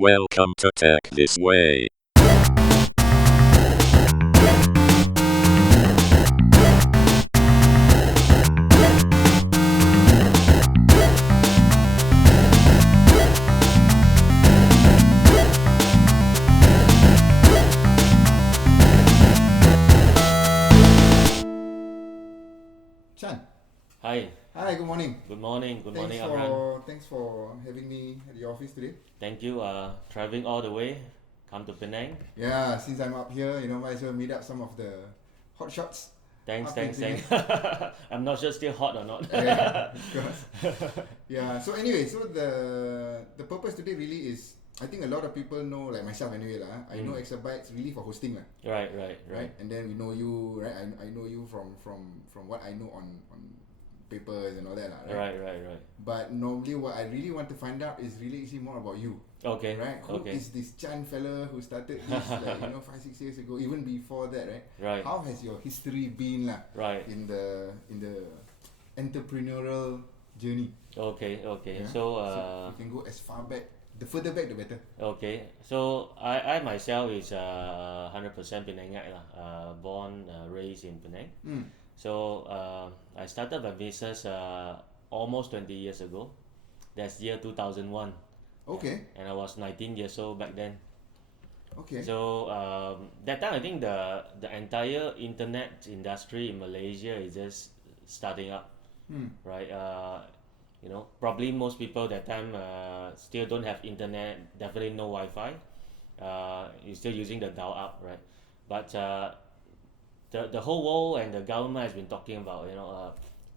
Welcome to Tech This Way. Chan. Hi, Hi, good morning. good morning, Thanks Amran. thanks for having me at your office today. Thank you. Traveling all the way, come to Penang. Yeah, since I'm up here, might as well meet up some of the hot shots. Thanks, Up in thanks, thanks. I'm not sure still hot or not. Yeah, of course. Yeah. So anyway, so the purpose today really is, I think a lot of people know, like myself anyway lah. I know Exabytes really for hosting lah. Right. And then we know you, right? I know you from what I know on papers and all that lah. Right. But normally, what I really want to find out is really more about you. Okay. Right? Who Okay. is this Chan fella who started this 5-6 years ago, even before that, right? Right. How has your history been lah Right. in the entrepreneurial journey? Okay. Yeah? So, you can go as far back, the further back the better. okay. So I myself is 100% Penangai lah. Born, raised in Penang. So I started my business almost 20 years ago. That's year 2001. Okay. And I was 19 years old back then. Okay. So that time I think the entire internet industry in Malaysia is just starting up, right? Probably most people that time still don't have internet, definitely no Wi-Fi. You're still using the dial-up, right? But the whole world and the government has been talking about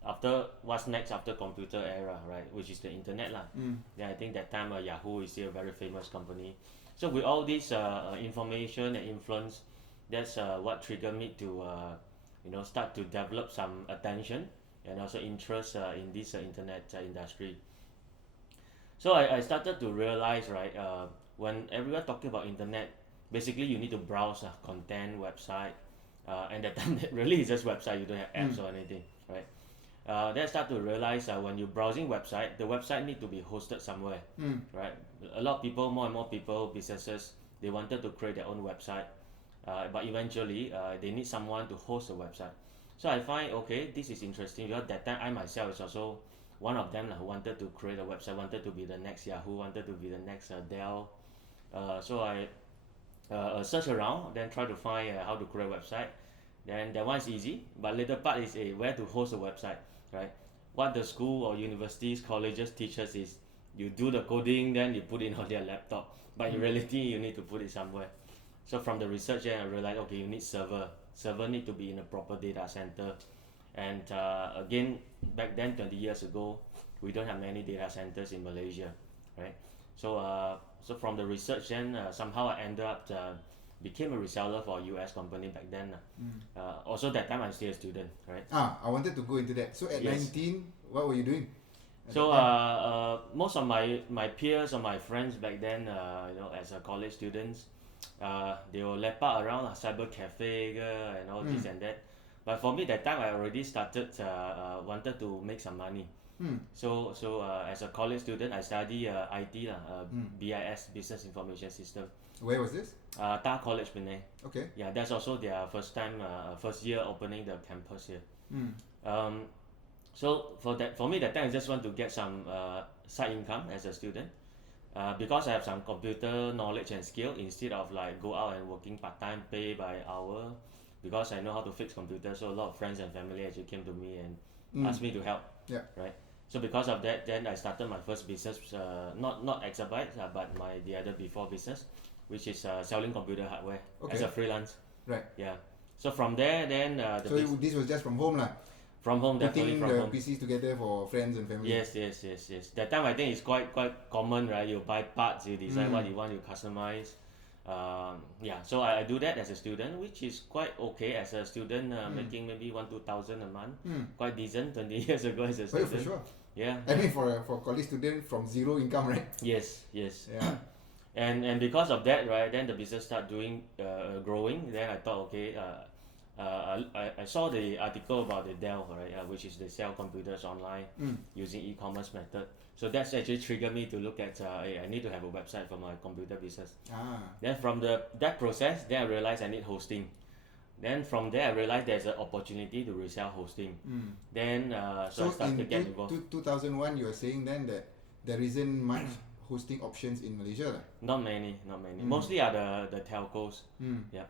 after what's next after computer era, right? Which is the internet lah. Then I think that time Yahoo is still a very famous company. So with all this information and influence, that's what triggered me to start to develop some attention and also interest in this internet industry. So I started to realize, right, when everyone talking about internet, basically you need to browse content, website, and that time really is just website. You don't have apps or anything, right? Then I start to realize when you're browsing website, the website need to be hosted somewhere, right? A lot of people, more and more people, businesses, they wanted to create their own website, but eventually they need someone to host a website. So I find, okay, this is interesting because that time I myself is also one of them who wanted to create a website, wanted to be the next Yahoo, wanted to be the next Dell. So I search around, then try to find how to create a website. Then that one is easy, but later part is where to host a website, right? What the school or universities, colleges teach us is you do the coding, then you put it on their laptop. But in reality, you need to put it somewhere. So from the research, I realized, okay, you need server. Server need to be in a proper data center. And again, back then, 20 years ago, we don't have many data centers in Malaysia, right? So from the research, then somehow I ended up became a reseller for a US company back then. Also that time I'm still a student, right? I wanted to go into that. So at Yes. 19, what were you doing? So most of my peers or my friends back then, as a college students, they will lepak around cyber cafe and all this and that. But for me that time I already started wanted to make some money. So as a college student I study IT BIS, Business Information System. Where was this? Ta College Penang. Okay. Yeah, that's also their first year opening the campus here. So for me that time I just want to get some side income as a student, because I have some computer knowledge and skill instead of like go out and working part time, pay by hour. Because I know how to fix computers, so a lot of friends and family actually came to me and asked me to help. Yeah. Right. So because of that, then I started my first business, not Exabytes, but the other before business, which is selling computer hardware as a freelance. Right. Yeah. So from there, then So this was just from home lah. from home, definitely Putting from the home. PCs together for friends and family. Yes. That time I think it's quite common, right? You buy parts, you decide what you want, you customize. So I do that as a student, which is quite okay as a student, making maybe 1,000-2,000 a month. Quite decent 20 years ago as a Oh, student. for sure. Yeah. I mean, for college student from zero income, right? Yes. Yeah. And because of that, right, then the business start growing. Then I thought, okay, I saw the article about the Dell, right, which is they sell computers online using e-commerce method. So that's actually triggered me to look at, hey, I need to have a website for my computer business. Then from that process, then I realized I need hosting. Then from there, I realized there's an opportunity to resell hosting. Then so I started to get involved. 2001, you were saying then that there isn't much hosting options in Malaysia, lah? Not many. Mostly are the telcos. Yeah.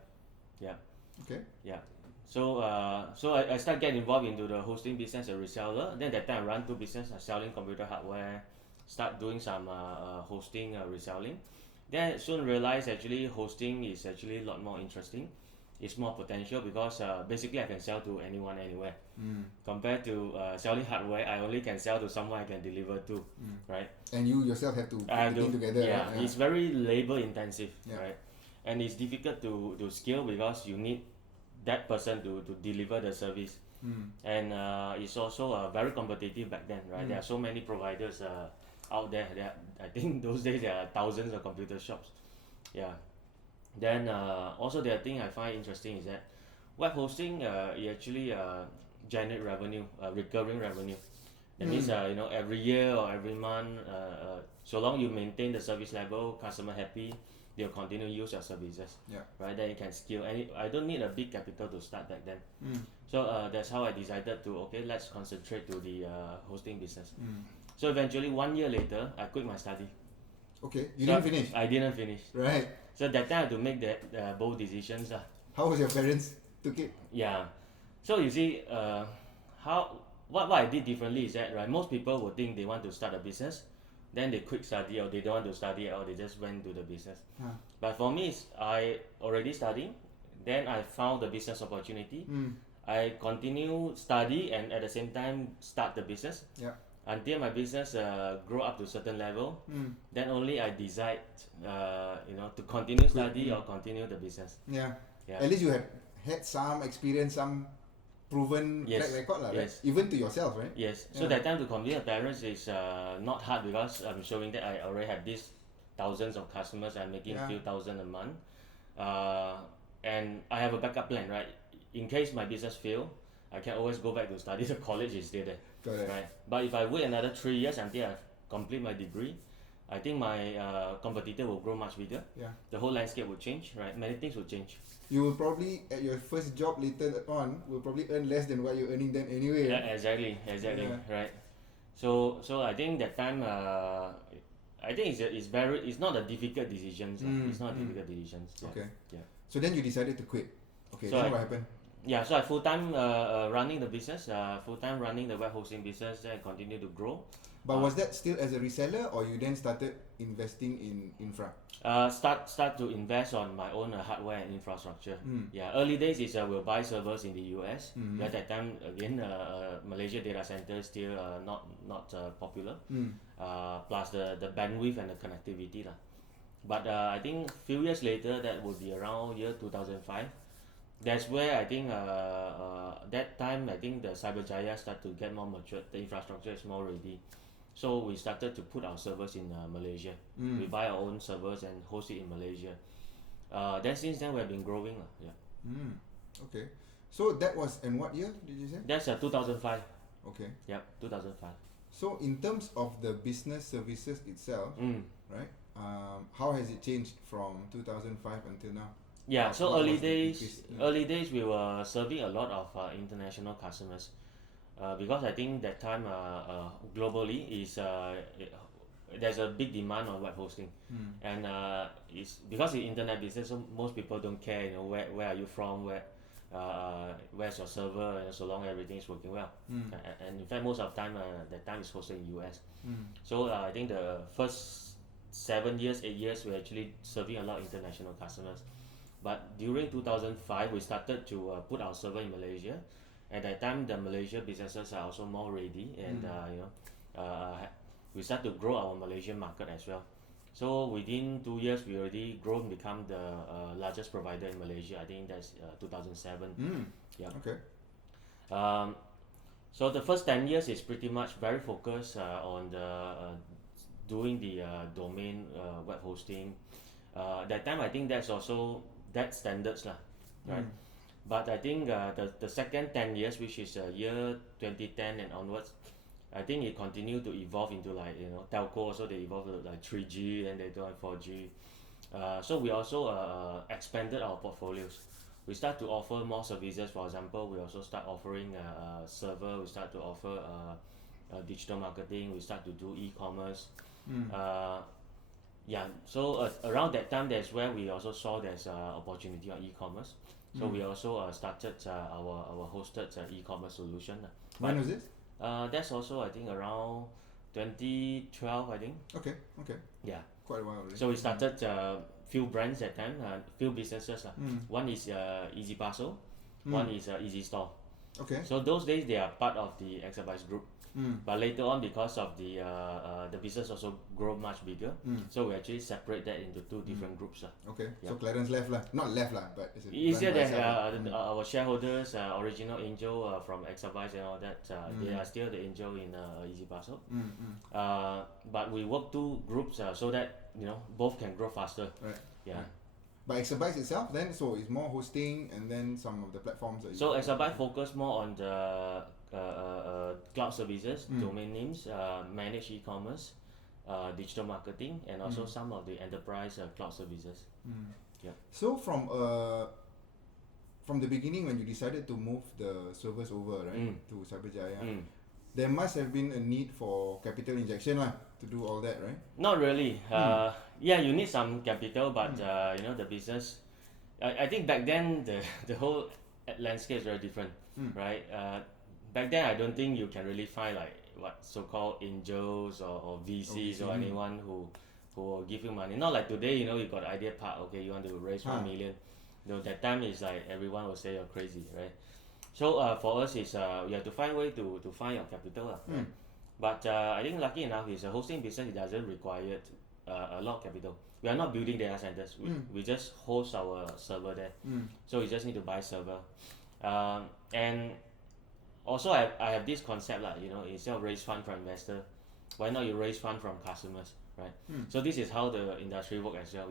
Okay. Yeah. So I started getting involved into the hosting business as a reseller. Then that time I run two business, selling computer hardware, start doing some hosting reselling. Then I soon realized actually hosting is actually a lot more interesting. It's more potential because basically I can sell to anyone anywhere. Compared to selling hardware, I only can sell to someone I can deliver to, right? And you yourself have to put the thing together. Yeah, right? it's very labor intensive, right? And it's difficult to scale because you need that person to deliver the service. And it's also very competitive back then, right? There are so many providers out there. I think those days there are thousands of computer shops. Yeah. Then also the thing I find interesting is that web hosting it actually generate revenue, recurring revenue. That means every year or every month, so long you maintain the service level, customer happy, they'll continue to use your services. Right, then you can scale. And I don't need a big capital to start back then. So that's how I decided to let's concentrate to the hosting business. So eventually 1 year later, I quit my study. Okay, you didn't finish? I didn't finish. Right. So that time I had to make that bold decisions. How was your parents took it? Yeah. So you see, what I did differently is that, right, most people would think they want to start a business, then they quit study or they don't want to study or they just went to the business. But for me, I already studying, then I found the business opportunity. I continue study and at the same time start the business. Until my business grow up to a certain level, then only I decide to continue study or continue the business. At least you had some experience, some proven track record, right? Even to yourself, right? Yes. So that time to convince the parents is not hard because I'm showing that I already have these thousands of customers. I'm making a few thousand a month, and I have a backup plan, right? In case my business fail, I can always go back to study. The college is still there. Right. But if I wait another 3 years until I complete my degree, I think my competitor will grow much bigger. The whole landscape will change, right? Many things will change. You will probably at your first job later on will probably earn less than what you're earning then anyway. Yeah, exactly, right. So I think that time I think it's not a difficult decision. It's not a difficult decision. Okay. So then you decided to quit. Okay. So then what happened? Yeah, so I full time running the business, full time running the web hosting business, then I continue to grow. But was that still as a reseller, or you then started investing in infra? Start to invest on my own hardware and infrastructure. Yeah, early days is we'll buy servers in the US. At that time again, Malaysia data center is still not popular. Plus the bandwidth and the connectivity lah. But I think few years later, that would be around year 2005. That's where I think that time I think the Cyberjaya start to get more matured. The infrastructure is more ready. So we started to put our servers in Malaysia. We buy our own servers and host it in Malaysia. Then since then we have been growing. Okay. So that was in what year did you say? That's 2005. Okay. Yep, 2005. So in terms of the business services itself, right? How has it changed from 2005 until now? Yeah, so early days we were serving a lot of international customers. Because I think that time globally is there's a big demand on web hosting, and it's because it's internet business, so most people don't care, where are you from, where's your server, and so long everything is working well. And in fact, most of the time that time is hosted in US. So I think the first 7 years, 8 years, we're actually serving a lot of international customers. But during 2005, we started to put our server in Malaysia. At that time, the Malaysia businesses are also more ready, and we start to grow our Malaysian market as well. So within 2 years, we already grown, become the largest provider in Malaysia. I think that's 2007. Yeah. Okay. So the first 10 years is pretty much very focused on doing the domain web hosting. That time, I think that's also that standards lah, right? But I think the second 10 years, which is year 2010 and onwards, I think it continued to evolve into like, telco also they evolved to like 3G and they do like 4G. So we also expanded our portfolios. We start to offer more services. For example, we also start offering server. We start to offer digital marketing. We start to do e-commerce. Yeah. So around that time, that's where we also saw there's opportunity on e-commerce. So we also started our hosted e-commerce solution. When was this? That's also I think around 2012 I think. Okay. Yeah. Quite a while already. So we started few brands that time, few businesses. One is Easy Parcel, one is Easy Store. Okay. So those days they are part of the Exabytes group. But later on, because of the business also grow much bigger, so we actually separate that into two different groups. Okay. Yeah. So Clarence left lah. Not left lah, but it's Easier run by than itself. our shareholders, original angel from Exabytes and all that. They are still the angel in Easy Parcel. But we work two groups so that both can grow faster. Right. Yeah. Right. But Exabytes itself then, so it's more hosting and then some of the platforms that you So Exabyte focus more on the cloud services, domain names, managed e-commerce, digital marketing, and also some of the enterprise cloud services. Yeah. So from the beginning when you decided to move the servers over, right, to Cyberjaya, there must have been a need for capital injection lah to do all that, right? Not really. Yeah, you need some capital, but the business. I think back then the whole landscape is very different, right? Back then I don't think you can really find like what so-called angels or VCs or anyone who will give you money. Not like today, you got the idea part. Okay, you want to raise 1 million. That time is like everyone will say you're crazy, right? So for us is you have to find way to find your capital, right? But I think lucky enough is a hosting business. It doesn't require a lot of capital. We are not building data centers. We just host our server there. So you just need to buy server, and also I have this concept instead of raise fund from investor, why not you raise fund from customers, right? So this is how the industry work as well.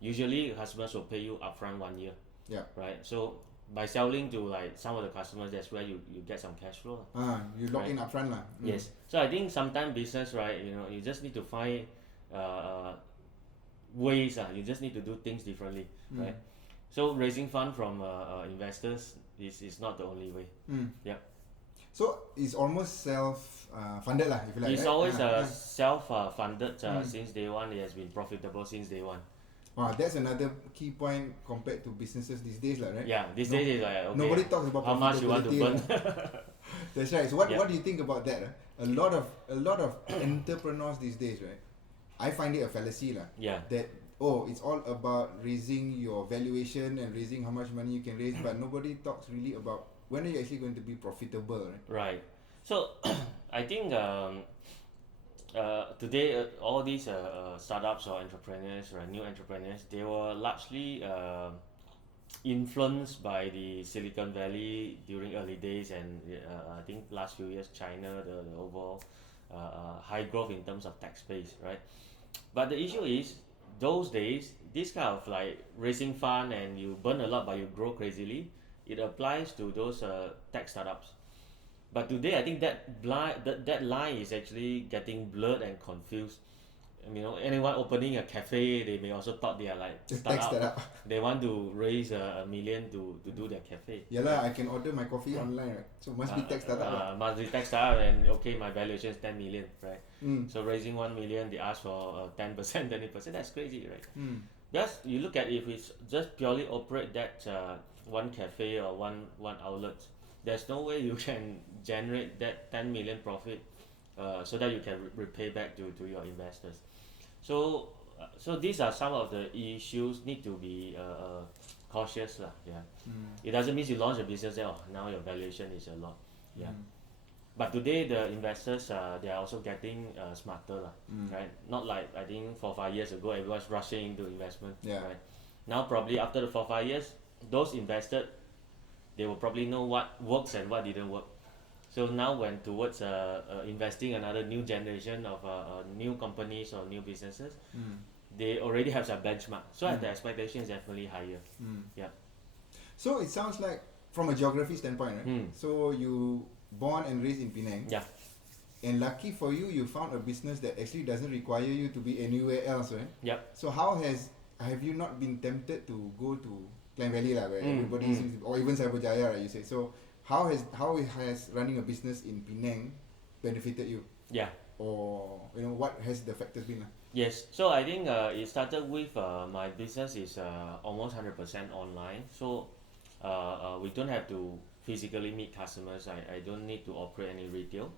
Usually customers will pay you upfront 1 year. Yeah. Right. So by selling to like some of the customers, that's where you get some cash flow. You lock in upfront lah. Yes. So I think sometimes business, right, you just need to find ways. You just need to do things differently, right? So raising fund from investors is not the only way. Yeah. So it's almost funded lah, if you like. It's right? always self-funded since day one. It has been profitable since day one. Wow, that's another key point compared to businesses these days lah, right? Yeah, these days is like, okay, nobody talks about how much you want to burn. That's right. So what do you think about that? A lot of entrepreneurs these days, right? I find it a fallacy lah. Yeah. That it's all about raising your valuation and raising how much money you can raise, but nobody talks really about when are you actually going to be profitable, right? Right. So I think today all these startups or entrepreneurs, right, new entrepreneurs, they were largely influenced by the Silicon Valley during early days, and I think last few years China, the overall high growth in terms of tech space, right? But the issue is those days this kind of like raising fund and you burn a lot but you grow crazily, it applies to those tech startups. But today I think that line is actually getting blurred and confused. Anyone opening a cafe, they may also thought they are like startup. They want to raise $1 million to do their cafe. Yeah lah, I can order my coffee online, right? So must be tech startup. Must be tech startup, and okay, my valuation is 10 million, right? So raising 1 million, they ask for 10%, 20%. That's crazy, right? Just you look at if it's just purely operate that one cafe or one outlet, there's no way you can generate that 10 million profit so that you can repay back to your investors. So these are some of the issues need to be cautious lah. Yeah. It doesn't mean you launch a business there. Now your valuation is a lot. Yeah. But today the investors they are also getting smarter lah. Right? Not like I think 4-5 years ago everyone's rushing into investment. Yeah. Right? Now probably after the 4-5 years, those invested, they will probably know what works and what didn't work. So now when towards investing another new generation of new companies or new businesses, they already have some benchmark. So the expectation is definitely higher. Yeah. So it sounds like from a geography standpoint, right? So you born and raised in Penang. Yeah. And lucky for you, you found a business that actually doesn't require you to be anywhere else, right? Yep. So have you not been tempted to go to Klang Valley lah, where everybody seems, or even Cyberjaya, right? You say so. How has running a business in Penang benefited you? Yeah. Or what has the factors been lah? Yes. So I think it started with my business is almost 100% online. So we don't have to physically meet customers. I don't need to operate any retail.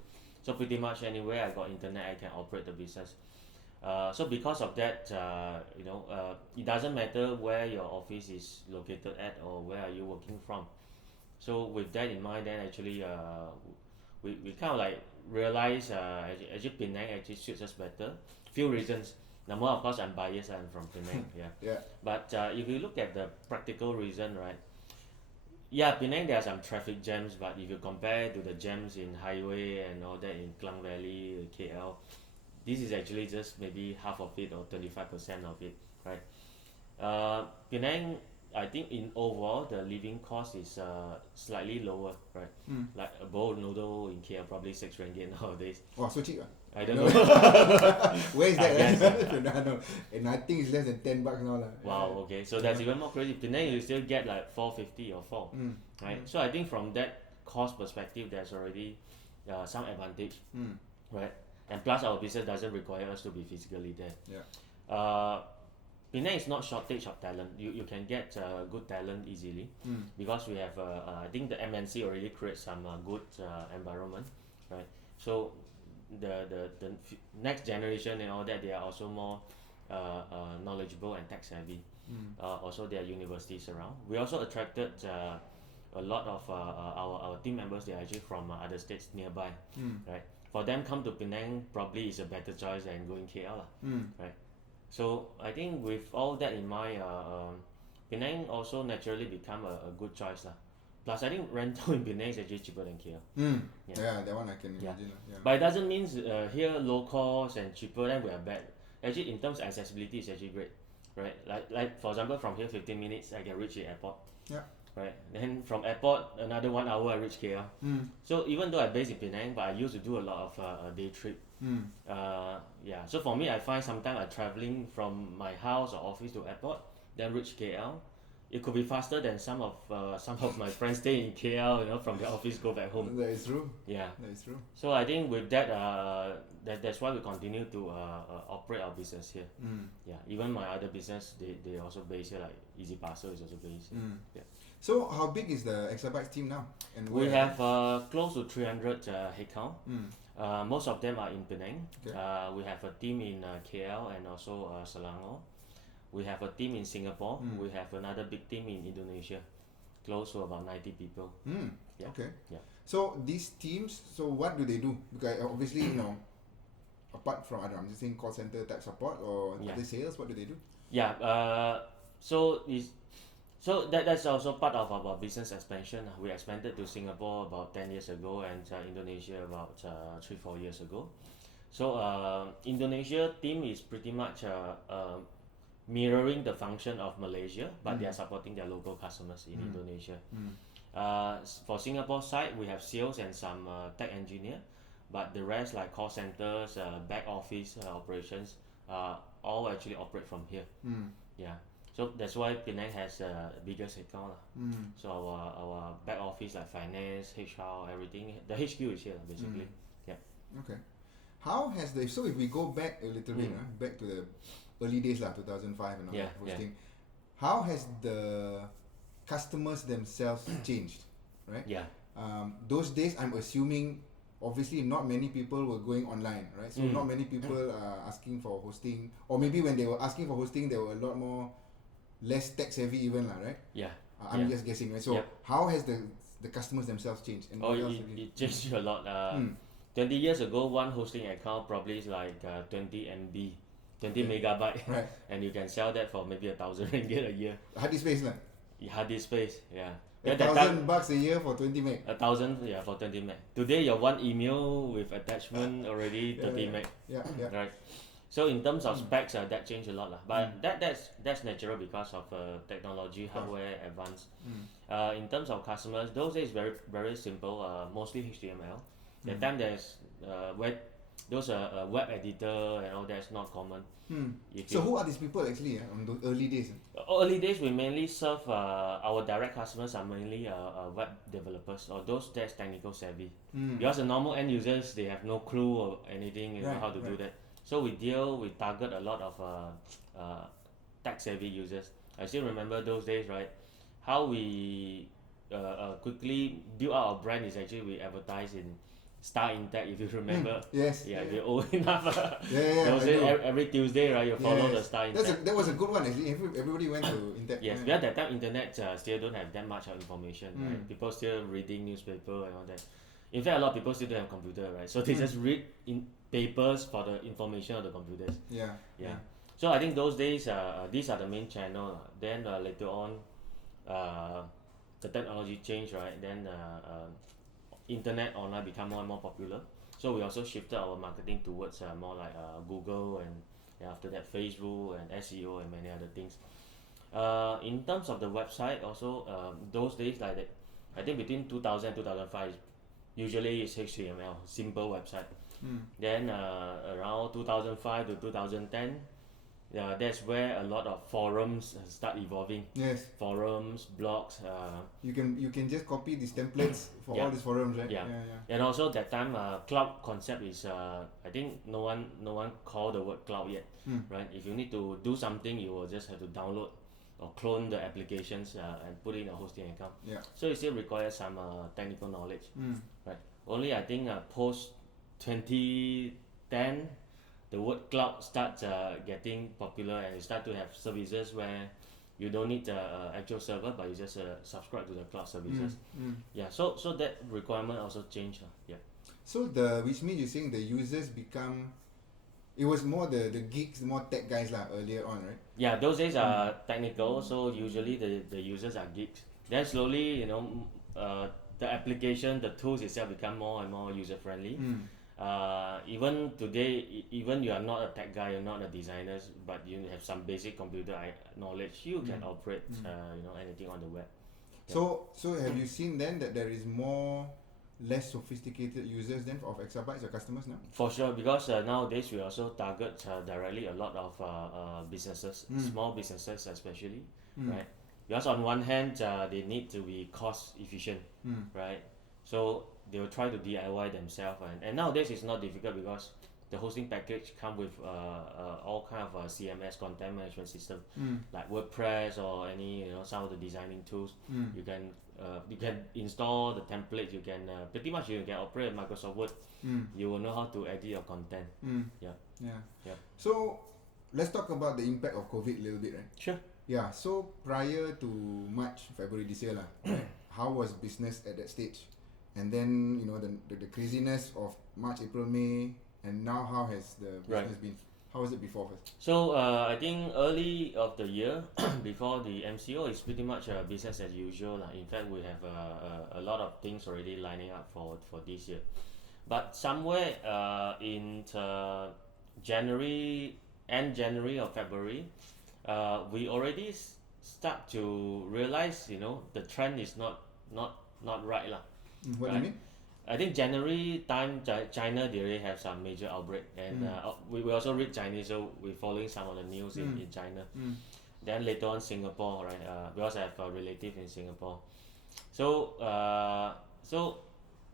So pretty much anywhere I got internet, I can operate the business. So because of that, it doesn't matter where your office is located at or where are you working from. So with that in mind, then actually we kind of like realize actually Penang actually suits us better. Few reasons. Number one, of course, I'm biased. I'm from Penang. Yeah. But if you look at the practical reason, right? Yeah, Penang there are some traffic jams, but if you compare to the jams in highway and all that in Klang Valley, KL, this is actually just maybe half of it or 25% of it, right? Penang, I think in overall the living cost is slightly lower, right? Like a bowl of noodle in KL probably 6 ringgit nowadays. Wow, so cheap. I don't know. Where is that? I No. And I think it's less than $10 now lah. Wow, okay, so that's even more crazy. Penang you still get like 450 or 4, right? So I think from that cost perspective, there's already some advantage, right? And plus our business doesn't require us to be physically there. Yeah. Penang is not shortage of talent. You can get good talent easily because we have I think the MNC already creates some good environment, right? So the next generation and all that, they are also more knowledgeable and tech savvy. Also there are universities around. We also attracted a lot of our team members. They are actually from other states nearby, right? For them come to Penang probably is a better choice than going KL lah, right? So I think with all that in mind, Penang also naturally become a good choice lah. Plus I think rental in Penang is actually cheaper than KL. Yeah, that one I can imagine. Yeah. But it doesn't mean here low cost and cheaper then we are bad. Actually in terms of accessibility it's actually great, right? Like for example from here 15 minutes I can reach the airport. Yeah. Right. Then from airport another 1 hour I reach KL. So even though I'm based in Penang, but I used to do a lot of day trip. Yeah. So for me I find sometimes I'm traveling from my house or office to airport, then reach KL. It could be faster than some of my friends stay in KL, from the office go back home. That is true. Yeah. That is true. So I think with that, that's why we continue to operate our business here. Yeah. Even my other business, they also based here, like Easy Parcel is also based here. Yeah. So how big is the Exabytes team now? And We have close to 300 headcount. Most of them are in Penang. Okay. We have a team in KL and also Selangor. We have a team in Singapore. We have another big team in Indonesia, close to about 90 people. Yeah. Okay. Yeah. So these teams, so what do they do? Because obviously, apart from, I'm just saying call center type support or other sales, what do they do? Yeah. So that's also part of our business expansion. We expanded to Singapore about 10 years ago and Indonesia about 3-4 years ago. So Indonesia team is pretty much mirroring the function of Malaysia, but they are supporting their local customers in Indonesia. For Singapore side, we have sales and some tech engineer, but the rest like call centers, back office operations, all actually operate from here. Yeah. So that's why Penang has the biggest headcount. So our back office like finance, HR, everything, the HQ is here basically. Yeah. Okay. How has so if we go back a little bit, back to the early days 2005 and all that hosting, how has the customers themselves changed, right? Yeah. Those days I'm assuming obviously not many people were going online, right? So not many people are asking for hosting, or maybe when they were asking for hosting there were a lot more less tech savvy even right? Yeah. I'm just guessing, right? So how has the customers themselves changed? And it changed a lot. 20 years ago, one hosting account probably is like 20 MB, 20 megabyte, right? And you can sell that for maybe 1,000 ringgit a year. Hard disk space, Hard disk space, yeah. $1,000 a year for 20 meg. 1,000, for 20 meg. Today, your one email with attachment already 30 meg. Yeah. Right. So in terms of specs, that changed a lot lah. But that's natural because of technology, hardware advance. In terms of customers, those days very simple. Mostly HTML. That time there's those web editor and all that's not common. So who are these people actually on the early days? Early days we mainly serve our direct customers are mainly web developers or those that's technical savvy. Because the normal end users they have no clue or anything how to do that. So we target a lot of tech savvy users. I still remember those days, right? How we quickly build out our brand is actually we advertise in Star Intech, if you remember. Yes. Yeah, if you're old enough. Yeah. Every Tuesday, right? You follow the Star Intech. That was a good one actually. Everybody went to Intech. Yes, because that time internet still don't have that much of information, right? People still reading newspaper and all that. In fact, a lot of people still don't have computer, right? So they just read in papers for the information of the computers. Yeah. So I think those days, these are the main channel. Then later on, the technology changed, right? Then internet online become more and more popular. So we also shifted our marketing towards more like Google and after that Facebook and SEO and many other things. In terms of the website, also those days like that, I think between 2000 and 2005, usually it's HTML, simple website. Then around 2005 to 2010, that's where a lot of forums start evolving. Yes. Forums, blogs. You can just copy these templates for all these forums, right? Yeah. And also that time, cloud concept is I think no one called the word cloud yet, right? If you need to do something, you will just have to download or clone the applications and put it in a hosting account. Yeah. So it still requires some technical knowledge, right? Only I think post 2010, the word cloud starts getting popular and you start to have services where you don't need the actual server, but you just subscribe to the cloud services. Yeah. So that requirement also changed. Yeah. So which means you're saying the users become. It was more the geeks, more tech guys earlier on, right? Yeah, those days are technical, so usually the users are geeks. Then slowly, the application, the tools itself become more and more user friendly. Even today, even you are not a tech guy, you're not a designer, but you have some basic computer knowledge, you can operate anything on the web. So have you seen then that there is less sophisticated users then of Exabytes, your customers now? For sure, because nowadays we also target directly a lot of businesses, small businesses especially, right? Because on one hand, they need to be cost efficient, right? So they will try to DIY themselves, and nowadays it's not difficult because the hosting package come with all kind of CMS, content management system, like WordPress or any some of the designing tools. You can install the template. You can pretty much you can operate Microsoft Word. You will know how to edit your content. Yeah. So let's talk about the impact of COVID a little bit, right? Sure. Yeah. So prior to March, February this year, right? How was business at that stage? And then the craziness of March, April, May, and now how has the business been? How was it before first? So I think early of the year, before the MCO, is pretty much business as usual. In fact, we have a lot of things already lining up for this year. But somewhere in January or February, we already start to realize the trend is not right lah. What do you mean? I think January time, China they already have some major outbreak, and we also read Chinese, so we're following some of the news in China. Then later on Singapore, right? Because I have a relative in Singapore, so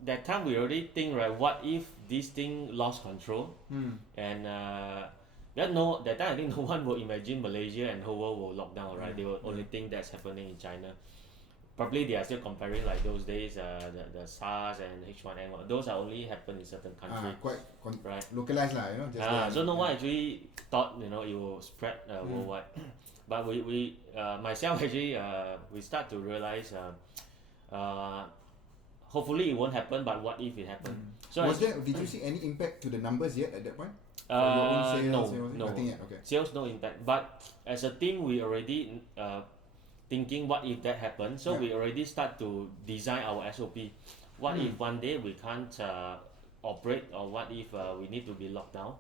that time we already think, right? What if this thing lost control? And that time I think no one will imagine Malaysia and whole world will lock down, right? They will only think that's happening in China. Probably they are still comparing like those days, the SARS and H1N1. Those are only happen in certain countries. Right. Localized so no one actually thought it will spread worldwide. But we myself actually we start to realize hopefully it won't happen, but what if it happened? So did you see any impact to the numbers yet at that point? No, nothing yet. Okay. Sales no impact, but as a team we already thinking what if that happens. So we already start to design our SOP. What if one day we can't operate, or what if we need to be locked down?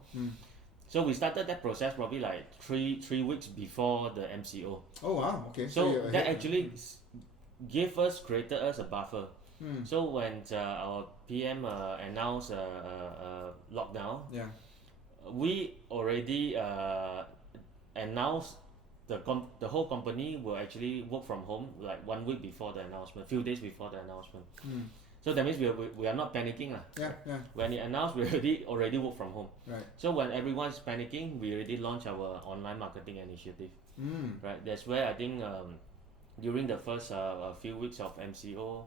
So we started that process probably like three weeks before the MCO. Oh wow, okay. So you're that ahead. actually created us a buffer. So when our PM announced lockdown, Yeah. we already announced the whole company will actually work from home like 1 week before the announcement, few days before the announcement. So that means we are not panicking lah. Yeah, yeah. When it announced, we already work from home. Right. So when everyone's panicking, we already launched our online marketing initiative. Right. That's where I think during the first few weeks of MCO,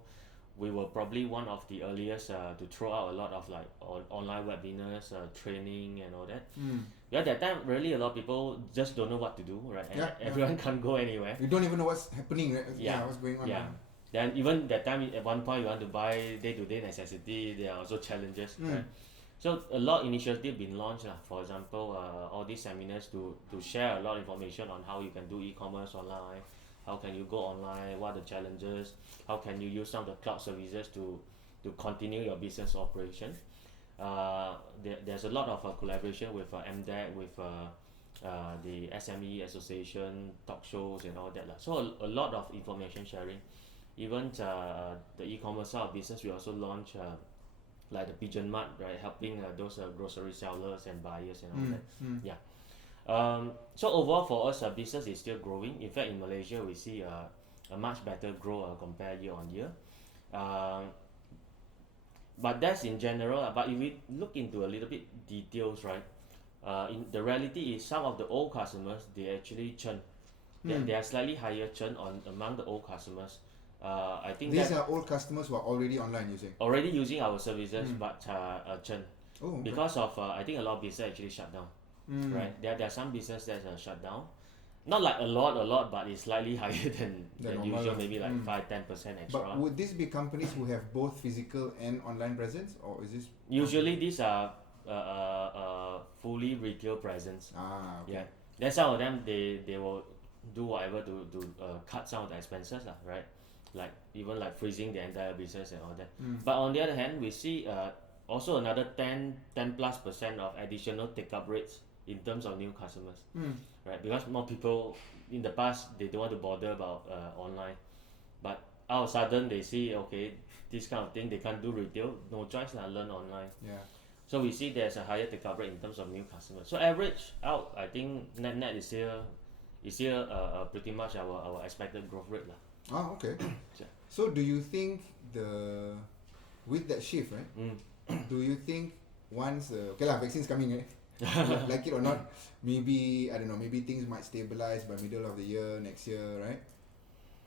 we were probably one of the earliest to throw out a lot of like online webinars, training and all that. Yeah, that time really a lot of people just don't know what to do, right? And Yeah, everyone can't go anywhere. You don't even know what's happening, right? Yeah, what's going on. Yeah. Then even that time at one point you want to buy day-to-day necessity, there are also challenges, right? So a lot of initiative been launched lah. For example, all these seminars to share a lot of information on how you can do e-commerce online, how can you go online, what are the challenges, how can you use some of the cloud services to continue your business operation. There's a lot of collaboration with MDEC, with the SME Association, talk shows and all that lah. So a lot of information sharing. Even the e-commerce side of business, we also launch like the Pigeon Mart, right, helping those grocery sellers and buyers and all that. Yeah. So overall for us, business is still growing. In fact, in Malaysia, we see a much better growth compared year on year. But that's in general. But if we look into a little bit details, right? In the reality is some of the old customers, they actually churn. They are slightly higher churn among the old customers. I think These are old customers who are already online using. already using our services, but churn Oh, okay. because of I think a lot of business actually shut down. Right? There are some business that's shut down. Not like a lot, but it's slightly higher than normal usual, lah. maybe like 5-10% extra. But would this be companies who have both physical and online presence, or is this? Usually these are fully retail presence. Okay. Yeah. Then some of them they will do whatever to cut some of the expenses lah, right? Like even like freezing the entire business and all that. But on the other hand, we see also another 10+% of additional take-up rates in terms of new customers, right? Because more people in the past they don't want to bother about online, but all of a sudden they see okay this kind of thing they can't do retail, no choice lah, learn online. Yeah. So we see there's a higher take-up rate in terms of new customers. So average out, I think net is still pretty much our expected growth rate lah. Oh, okay. Yeah. So do you think with that shift, right? Do you think once okay lah, vaccine's coming, right? Like it or not, maybe I don't know, maybe things might stabilize by middle of the year next year, right?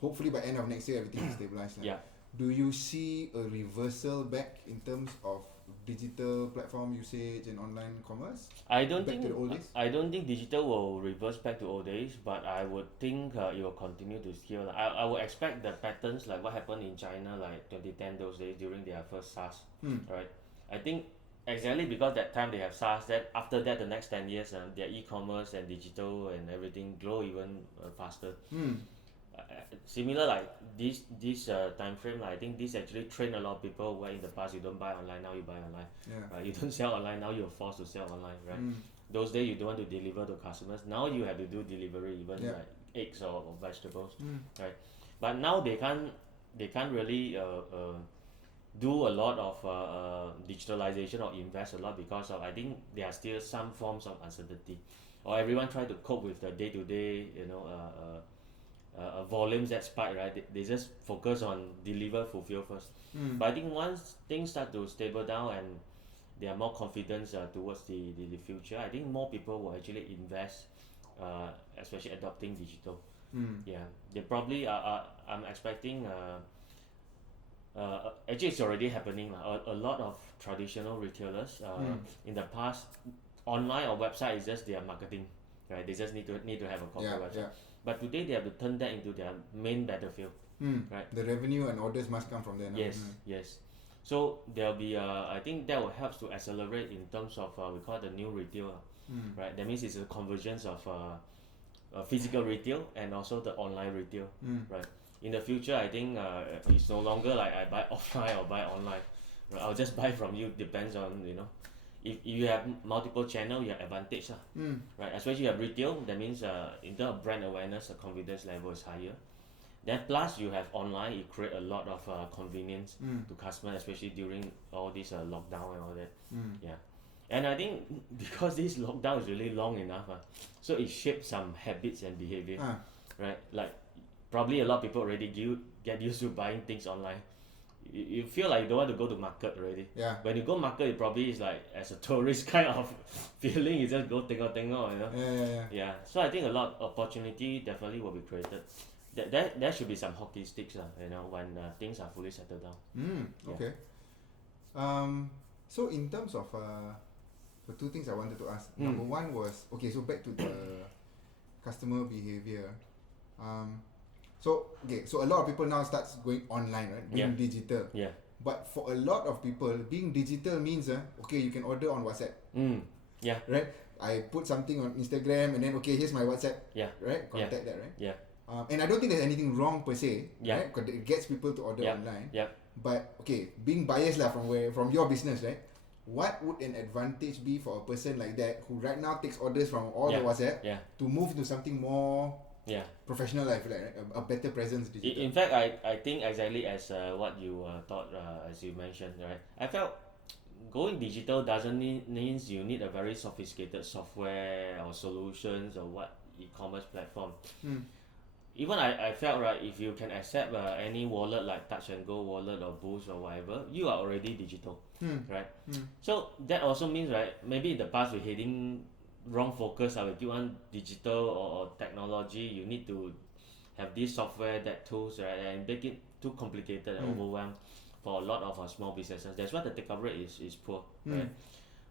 Hopefully by end of next year everything is stabilized. Right? Yeah. Do you see a reversal back in terms of digital platform usage and online commerce? I don't Back think to the old days? I don't think digital will reverse back to old days, but I would think it will continue to scale. I would expect the patterns like what happened in China like 2010 those days during their first SARS, right? I think exactly because that time they have SARS, that after that the next 10 years their e-commerce and digital and everything grow even faster. Similar like this time frame, I think this actually train a lot of people where in the past you don't buy online, now you buy online. Yeah. You don't sell online, now you're forced to sell online, right? Those days you don't want to deliver to customers, now you have to do delivery even like eggs or vegetables, right? But now they can't really do a lot of digitalization or invest a lot because of I think there are still some forms of uncertainty, or everyone try to cope with the day-to-day volumes that spike, right? They just focus on deliver, fulfill first. But I think once things start to stable down and there are more confidence towards the future, I think more people will actually invest, especially adopting digital. Yeah, they probably I'm expecting. Actually, it's already happening. A lot of traditional retailers in the past, online or website is just their marketing, right? They just need to have a corporate website. But today they have to turn that into their main battlefield, right? The revenue and orders must come from there. Yes. So there'll be I think that will help to accelerate in terms of we call it the new retail, right? That means it's a convergence of physical retail and also the online retail, right? In the future, I think it's no longer like I buy offline or buy online. Right? I'll just buy from you. Depends on if you have multiple channel, you have advantage lah. Right? Especially you have retail, that means in terms of brand awareness, the confidence level is higher. Then plus you have online, it create a lot of convenience to customers, especially during all this lockdown and all that. Yeah. And I think because this lockdown is really long enough, so it shapes some habits and behavior, right? Like probably a lot of people already get used to buying things online. You feel like you don't want to go to market already. Yeah. When you go market, it probably is like as a tourist kind of feeling. You just go tengok, you know. Yeah. So I think a lot of opportunity definitely will be created. There should be some hockey sticks, you know, when things are fully settled down. Okay. So in terms of the two things I wanted to ask. Number one was, okay, so back to the customer behavior. So a lot of people now starts going online, right? Being digital. Yeah. But for a lot of people, being digital means okay, you can order on WhatsApp. Yeah. Right? I put something on Instagram and then okay, here's my WhatsApp. Yeah. Right? Contact that, right? Yeah. And I don't think there's anything wrong per se, Yeah. right? Because it gets people to order online. Yeah. But okay, being biased from your business, right? What would an advantage be for a person like that who right now takes orders from all the WhatsApp to move to something more professional, I feel like, right? A better presence digital. In fact, I think exactly as what you thought, as you mentioned, right? I felt going digital doesn't means you need a very sophisticated software or solutions or what e-commerce platform. Even I felt, right, if you can accept any wallet like Touch and Go wallet or Boost or whatever, you are already digital, right? So that also means, right, maybe in the past we're heading wrong focus. I will give one digital or technology. You need to have this software, that tools, right, and make it too complicated and overwhelmed for a lot of small businesses. That's why the take-up rate is poor, right?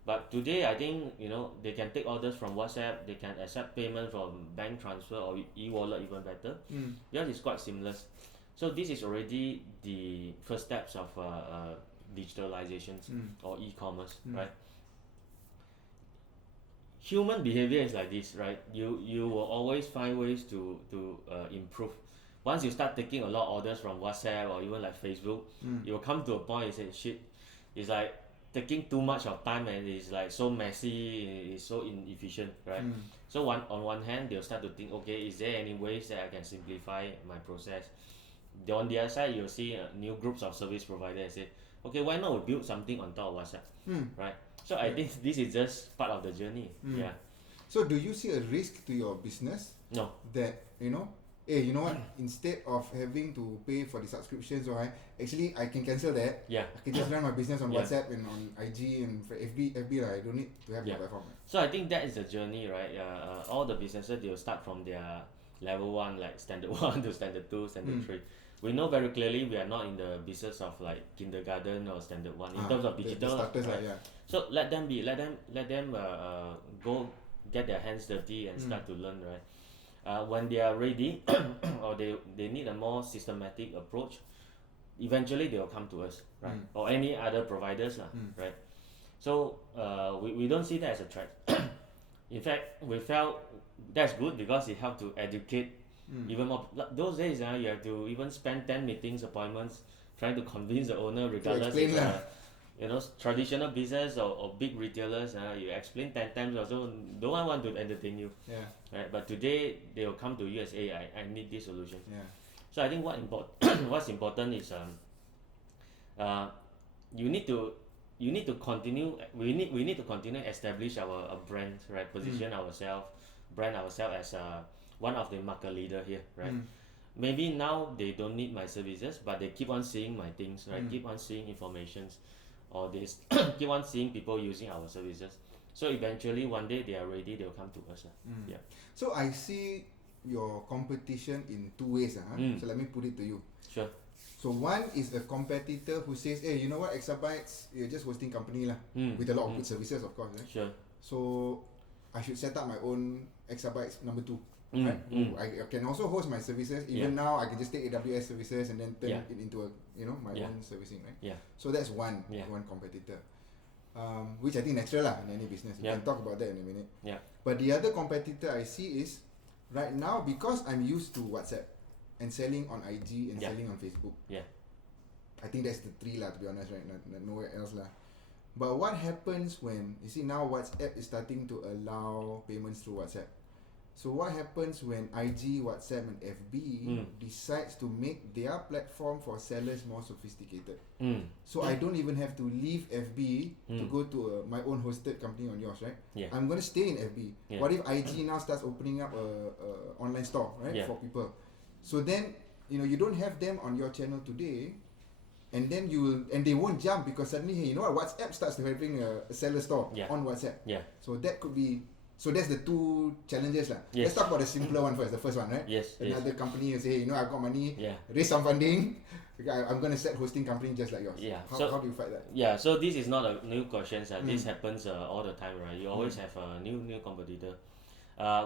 But today, I think, you know, they can take orders from WhatsApp, they can accept payment from bank transfer or e-wallet, even better. Because it's quite seamless. So this is already the first steps of digitalizations or e-commerce, right? Human behavior is like this, right? You will always find ways to improve. Once you start taking a lot of orders from WhatsApp or even like Facebook, you will come to a point you say, shit, it's like taking too much of time and it's like so messy, it's so inefficient, right? So on one hand, they'll start to think, okay, is there any ways that I can simplify my process? On the other side, you'll see new groups of service providers say, okay, why not we build something on top of WhatsApp, right? So I think this is just part of the journey. Yeah. So do you see a risk to your business? No. That, you know, hey, you know what? Instead of having to pay for the subscriptions, or actually I can cancel that. Yeah. I can just run my business on WhatsApp and on IG and FB. I don't need to have the platform. So I think that is the journey, right? All the businesses, they will start from their level 1, like standard 1 to standard 2, standard 3. We know very clearly we are not in the business of like kindergarten or standard 1 in terms of digital. The starters, right? So let them go get their hands dirty and start to learn, right? When they are ready or they need a more systematic approach, eventually they will come to us, right? Or any other providers, right? So we don't see that as a threat. In fact, we felt that's good because it helped to educate even more. Those days, you have to even spend 10 meetings, appointments, trying to convince the owner, regardless if you know, traditional business or big retailers, you explain 10 times or so, no one want to entertain you. Right? But today, they will come to you and say, I need this solution. So I think what's important is you need to continue. We need to continue establish our brand, right? Position ourselves, brand ourselves as one of the market leader here, right? Maybe now they don't need my services, but they keep on seeing my things, right? Keep on seeing informations, or they keep on seeing people using our services. So eventually, one day they are ready, they will come to us. Yeah. So I see your competition in two ways. So let me put it to you. Sure. So one is a competitor who says, hey, you know what, Exabytes, you're just hosting company with a lot of good services, of course. Right? Sure. So I should set up my own Exabytes number 2. Right? I can also host my services. Even now, I can just take AWS services and then turn it into my own servicing, right? Yeah. So that's one competitor, which I think natural in any business. We can talk about that in a minute. Yeah. But the other competitor I see is right now, because I'm used to WhatsApp and selling on IG and selling on Facebook. Yeah. I think that's the three to be honest, right? Nowhere else But what happens when, you see now WhatsApp is starting to allow payments through WhatsApp. So what happens when IG, WhatsApp and FB decides to make their platform for sellers more sophisticated? So I don't even have to leave FB to go to my own hosted company on yours, right? Yeah. I'm going to stay in FB. Yeah. What if IG now starts opening up a online store, right, Yeah. for people? So then, you don't have them on your channel today, and then they won't jump because suddenly, hey, you know what, WhatsApp starts to having a seller store on WhatsApp. Yeah. So that could be, so that's the two challenges lah. Yes. Let's talk about the simpler one first, the first one, right? Yes. Another company will say, hey, I've got money, Yeah. raise some funding, I'm going to set hosting company just like yours. Yeah. How do you fight that? Yeah, so this is not a new question. This happens all the time, right? You always have a new competitor.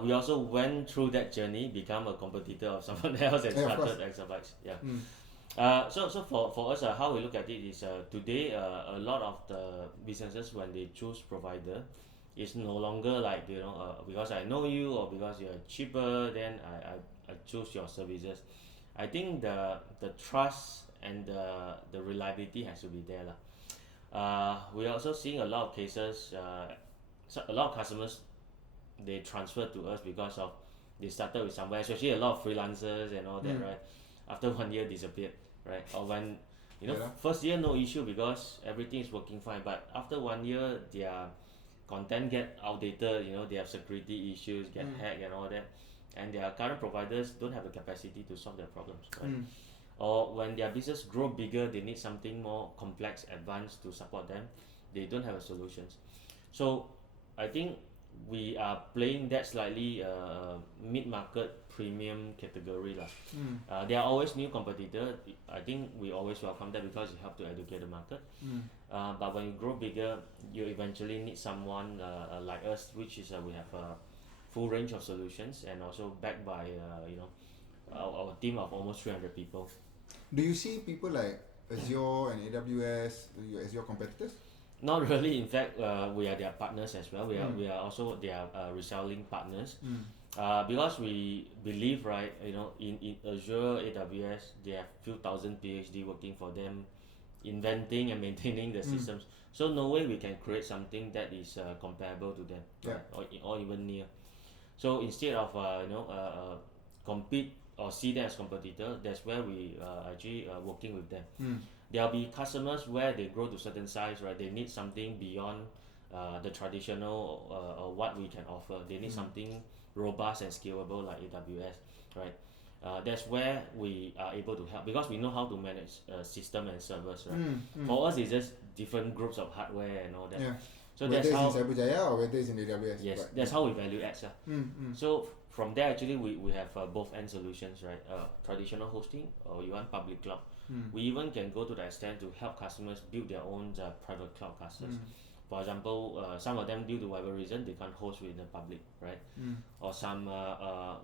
We also went through that journey, become a competitor of someone else and started Exabytes. Yeah. So for us, how we look at it is today a lot of the businesses, when they choose provider, it's no longer like because I know you or because you're cheaper, then I choose your services. I think the trust and the reliability has to be there lah. We're also seeing a lot of cases. So a lot of customers, they transfer to us because of they started with somewhere, especially a lot of freelancers and all that, right? After 1 year disappeared, right? Or when first year no issue because everything is working fine, but after 1 year their content get outdated, they have security issues, get hacked and all that, and their current providers don't have the capacity to solve their problems, right? Or when their business grow bigger, they need something more complex, advanced to support them, they don't have a solutions. So I think we are playing that slightly mid-market premium category lah. There are always new competitors. I think we always welcome that because it helps to educate the market. But when you grow bigger, you eventually need someone like us, which is we have a full range of solutions and also backed by our team of almost 300 people. Do you see people like Azure and AWS, your Azure competitors? Not really. In fact, we are their partners as well. We are also their reselling partners. Because we believe, right, in Azure, AWS, they have few thousand PhD working for them, inventing and maintaining the systems. So no way we can create something that is comparable to them, right? Or even near. So instead of compete or see them as competitor, that's where we actually working with them. There'll be customers where they grow to certain size, right? They need something beyond the traditional or what we can offer. They need something robust and scalable like AWS, right? That's where we are able to help because we know how to manage system and servers, right? For us, it's just different groups of hardware and all that. So whether that's how. it's in Cyberjaya or whether it's in AWS. Yes, that's how we value add. So from there, actually, we have both end solutions, right? Traditional hosting or you want public cloud. We even can go to the extent to help customers build their own private cloud clusters. For example, some of them due to whatever reason they can't host within the public, right? Or some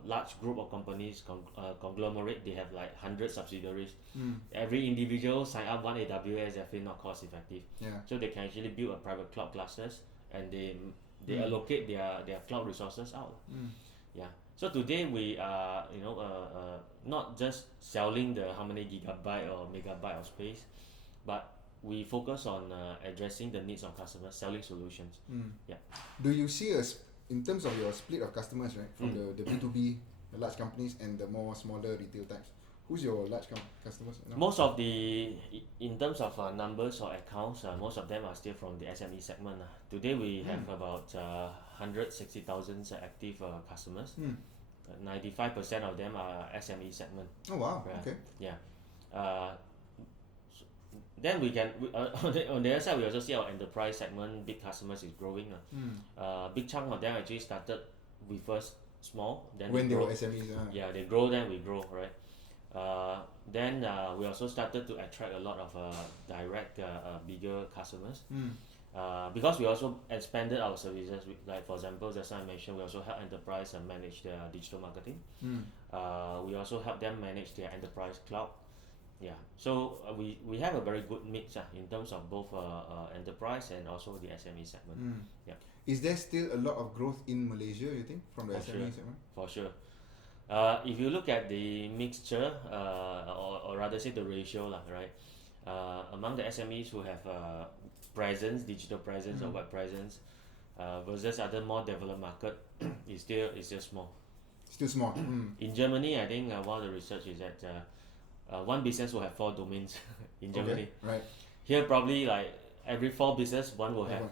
large group of companies conglomerate, they have like 100 subsidiaries. Every individual sign up one AWS, they feel not cost effective. So they can actually build a private cloud clusters and they allocate their cloud resources out. So today we are not just selling the how many gigabyte or megabyte of space, but we focus on addressing the needs of customers, selling solutions. Do you see in terms of your split of customers, right, from the B2B, the large companies and the more smaller retail types? Who's your large customers now? Most of in terms of numbers or accounts, most of them are still from the SME segment. Today we have about 160,000 active customers. 95% of them are SME segment. Oh wow, right? okay. Yeah. Then we can on the other side we also see our enterprise segment, big customers is growing. Big chunk of them actually started with us small, then when they were grow. SMEs. Yeah, they grow, then we grow, right? Then we also started to attract a lot of direct bigger customers. Because we also expanded our services, like for example, just I mentioned, we also help enterprise manage their digital marketing. We also help them manage their enterprise cloud. So we have a very good mix in terms of both enterprise and also the SME segment. Is there still a lot of growth in Malaysia, you think, from the SME segment? For sure. If you look at the mixture, or rather say the ratio, right? Among the SMEs who have presence, digital presence or web presence, versus other more developed market is still small. Still small. In Germany, I think one of the research is that one business will have 4 domains in Germany. Okay, right. Here probably like every 4 business one will have.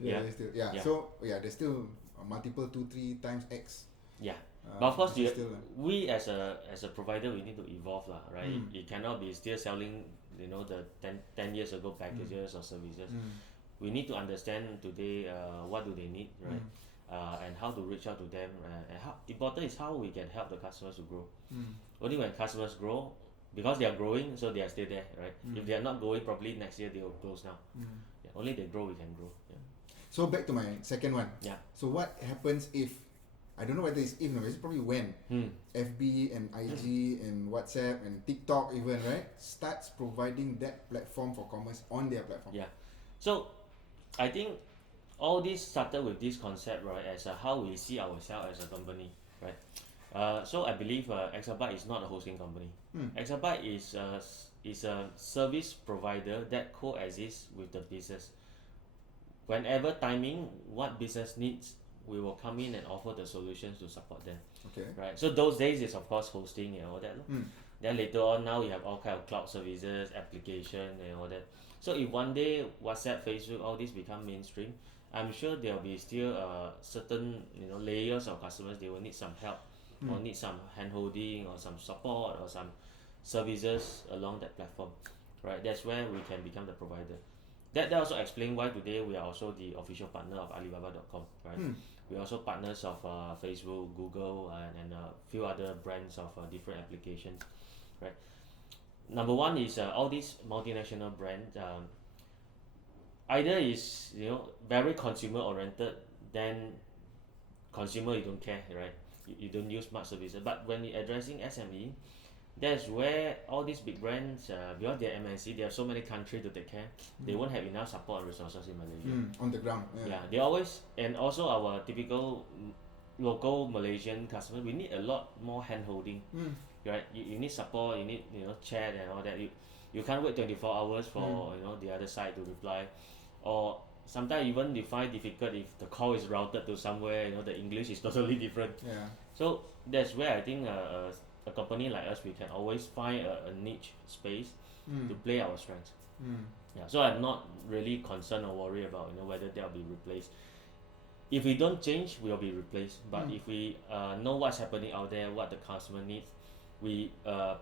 Yeah, Yeah. still, Yeah. So there's still multiple 2-3 times X. Yeah. But of course, which is still, we as a provider, we need to evolve lah, right? It cannot be still selling, the 10 years ago packages or services. We need to understand today what do they need, right? And how to reach out to them. And how important is how we can help the customers to grow. Only when customers grow, because they are growing, so they are still there, right? If they are not growing properly, next year they will close down. Yeah, only they grow, we can grow. Yeah. So back to my second one. Yeah. So what happens if, I don't know whether it's if, no, it's probably when FB and IG and WhatsApp and TikTok even, right, starts providing that platform for commerce on their platform. Yeah. So I think all this started with this concept, right, as how we see ourselves as a company, right? So I believe Exabyte is not a hosting company. Exabyte is a service provider that coexists with the business. Whenever timing, what business needs, we will come in and offer the solutions to support them. Okay. Right. So those days is of course hosting and all that. Then later on, now we have all kind of cloud services, application and all that. So if one day WhatsApp, Facebook, all this become mainstream, I'm sure there will be still certain layers of customers, they will need some help or need some hand-holding or some support or some services along that platform. Right. That's where we can become the provider. That also explains why today we are also the official partner of Alibaba.com, right? We are also partners of Facebook, Google, and a few other brands of different applications, right? Number one is all these multinational brands. Either is very consumer oriented, then consumer you don't care, right? You don't use much services. But when you're addressing SME, that's where all these big brands, because they're MNC, they have so many countries to take care, they won't have enough support and resources in Malaysia. On the ground. Yeah, they always, and also our typical local Malaysian customers, we need a lot more hand holding. Right? You need support, you need chat and all that. You can't wait 24 hours for the other side to reply, or sometimes even you find difficult if the call is routed to somewhere, the English is totally different. Yeah. So that's where I think a company like us, we can always find a niche space to play our strengths. Yeah, so I'm not really concerned or worried about whether they'll be replaced. If we don't change, we'll be replaced. But if we know what's happening out there, what the customer needs, we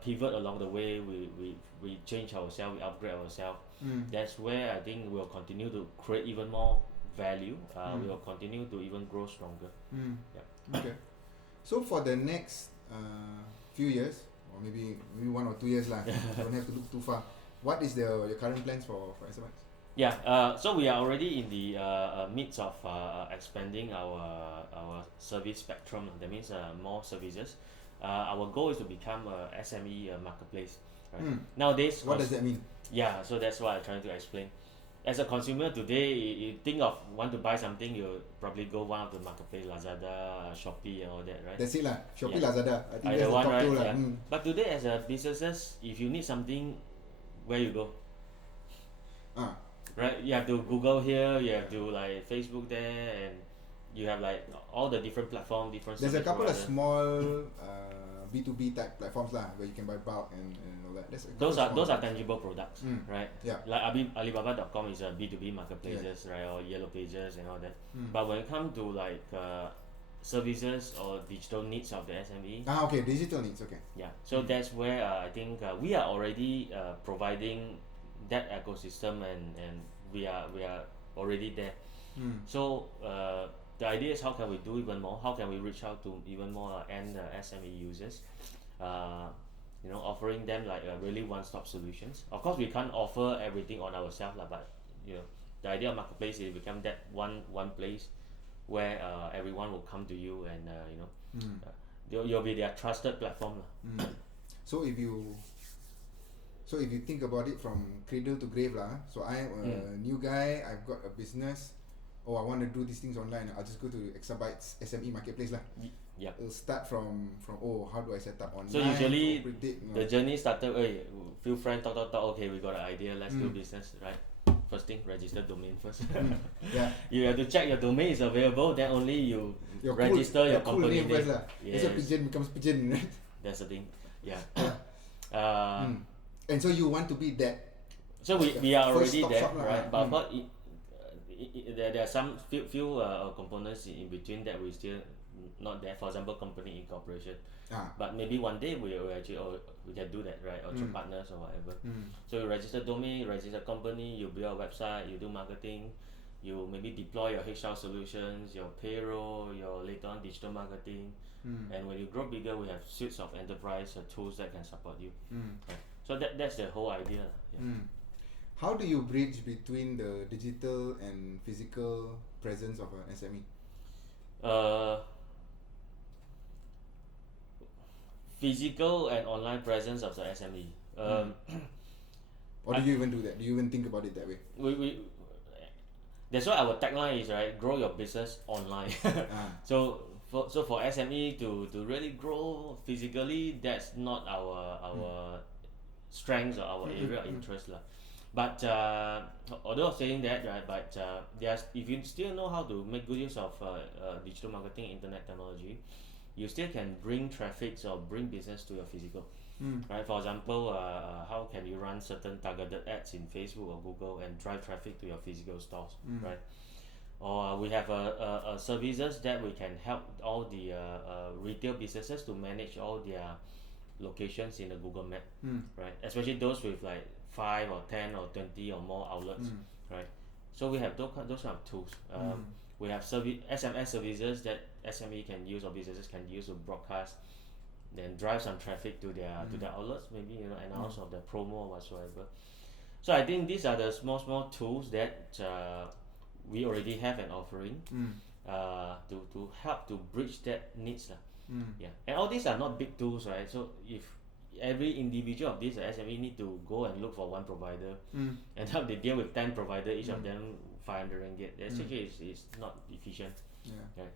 pivot along the way. We change ourselves, we upgrade ourselves. That's where I think we'll continue to create even more value. We will continue to even grow stronger. Yeah. Okay. So for the next few years, or maybe 1 or 2 years lah, don't have to look too far. What is your current plans for Exabytes? Yeah, so we are already in the midst of expanding our service spectrum. That means more services. Our goal is to become a SME marketplace. Right? Nowadays, What does that mean? Yeah, so that's what I'm trying to explain. As a consumer today, you think of want to buy something, you probably go one of the marketplace, Lazada, Shopee, and all that, right? That's it lah. Shopee, Yeah. Lazada. I think Either that's the one, top right? two lah. Yeah. But today, as a businesses, if you need something, where you go? Right, you have to Google here, you have to like Facebook there, and you have like all the different platforms, different. There's a service couple of providers. small B2B type platforms lah, where you can buy bulk and all that. Those are tangible products, right? Yeah. Like Alibaba.com is a B2B marketplaces, right? Or Yellow Pages and all that. But when it comes to like services or digital needs of the SME, Okay, digital needs. Okay. yeah. So that's where I think we are already providing that ecosystem, and we are already there. So the idea is how can we do even more? How can we reach out to even more end SME users? Offering them like a really one-stop solutions. Of course, we can't offer everything on ourselves, but the idea of marketplace is become that one place where everyone will come to you and you'll be their trusted platform. So if you think about it from cradle to grave lah, so I am a new guy, I've got a business, I want to do these things online, I'll just go to Exabytes SME marketplace lah. Yeah. It'll start from how do I set up online? So usually predict, the journey started, few friends talk, okay, we got an idea, let's do business, right? first thing, register domain first. Yeah. You have to check your domain is available, then only you register your cool company name first name. lah. Yes. So pigeon becomes pigeon, right? That's the thing. Yeah. And so you want to be that. So we are first already stop there, shop lah. right? But there are some few components in between that we still not there. For example, company incorporation. But maybe one day we actually we can do that, right? Or through partners or whatever. So you register domain, register company, you build a website, you do marketing, you maybe deploy your HR solutions, your payroll, your later on digital marketing. And when you grow bigger, we have suites of enterprise tools that can support you. Right? So that's the whole idea. Yeah. How do you bridge between the digital and physical presence of an SME? Physical and online presence of the SME. Or do you even do that? Do you even think about it that way? We that's why our tagline is, right, grow your business online. So for SME to really grow physically, that's not our strengths or our area of interest lah. But although saying that, right, but if you still know how to make good use of digital marketing, internet technology, you still can bring traffic or bring business to your physical. Right? For example, how can you run certain targeted ads in Facebook or Google and drive traffic to your physical stores, right? Or we have services that we can help all the retail businesses to manage all their locations in the Google Map, right? Especially those with like 5 or 10 or 20 or more outlets, right? So we have those kind of tools. We have SMS services that SME can use or businesses can use to broadcast, then drive some traffic to their outlets, maybe announce of the promo or whatsoever. So I think these are the small tools that we already have an offering to help to bridge that needs lah. Yeah, and all these are not big tools, right? So if every individual of these SME need to go and look for one provider and help they deal with 10 providers, each of them 500 ringgit, actually is not efficient. Right?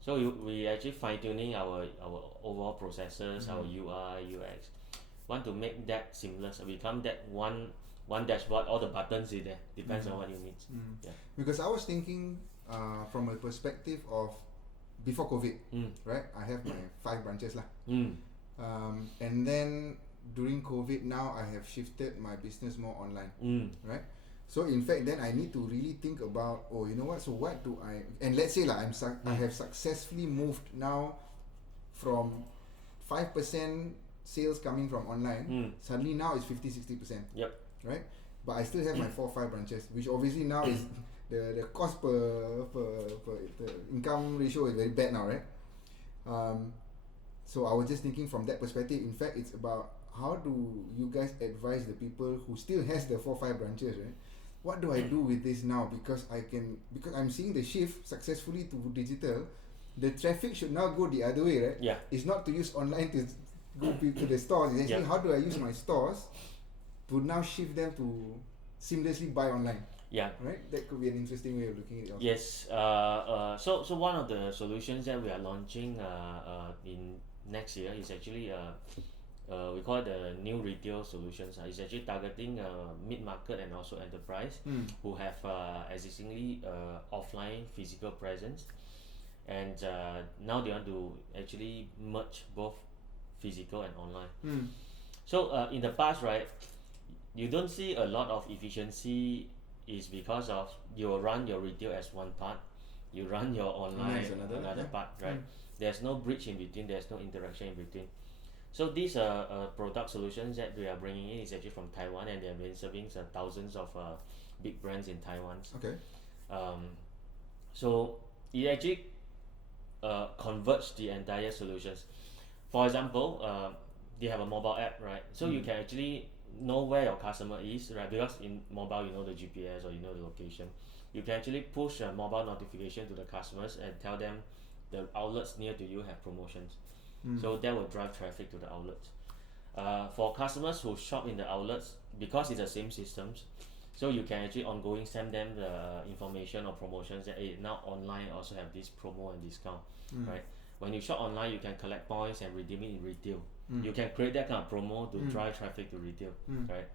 So we actually fine-tuning our overall processes, our UI, UX. Want to make that seamless, become that one dashboard, all the buttons in there, depends on what you need. Yeah. Because I was thinking from a perspective of before COVID, right? I have my 5 branches lah. And then during COVID now I have shifted my business more online, right? So in fact then I need to really think about, oh, you know what, so what do I, and let's say like I have successfully moved now from 5% sales coming from online, suddenly now it's 50-60%. Yep. Right? But I still have my 4-5 branches, which obviously now is the cost per income ratio is very bad now, right? So I was just thinking from that perspective. In fact, it's about how do you guys advise the people who still has the 4-5 branches, right? What do I do with this now? Because I'm seeing the shift successfully to digital. The traffic should now go the other way, right? Yeah. It's not to use online to go to the stores. It's actually how do I use my stores to now shift them to seamlessly buy online. Yeah. Right? That could be an interesting way of looking at it also. Yes. So one of the solutions that we are launching in next year is actually we call it the new retail solutions. It's actually targeting mid-market and also enterprise who have existingly offline physical presence, and now they want to actually merge both physical and online. So in the past, right, you don't see a lot of efficiency is because of you run your retail as one part, you run your online as another part, right? There's no bridge in between, there's no interaction in between. So these product solutions that we are bringing in is actually from Taiwan, and they have been serving thousands of big brands in Taiwan. Okay. So it actually converts the entire solutions. For example, they have a mobile app, right? So you can actually know where your customer is, right? Because in mobile, you know the GPS or you know the location. You can actually push a mobile notification to the customers and tell them the outlets near to you have promotions. So that will drive traffic to the outlets. For customers who shop in the outlets, because it's the same systems, so you can actually ongoing send them the information or promotions that now online also have this promo and discount, right? When you shop online, you can collect points and redeem it in retail. You can create that kind of promo to drive traffic to retail, right?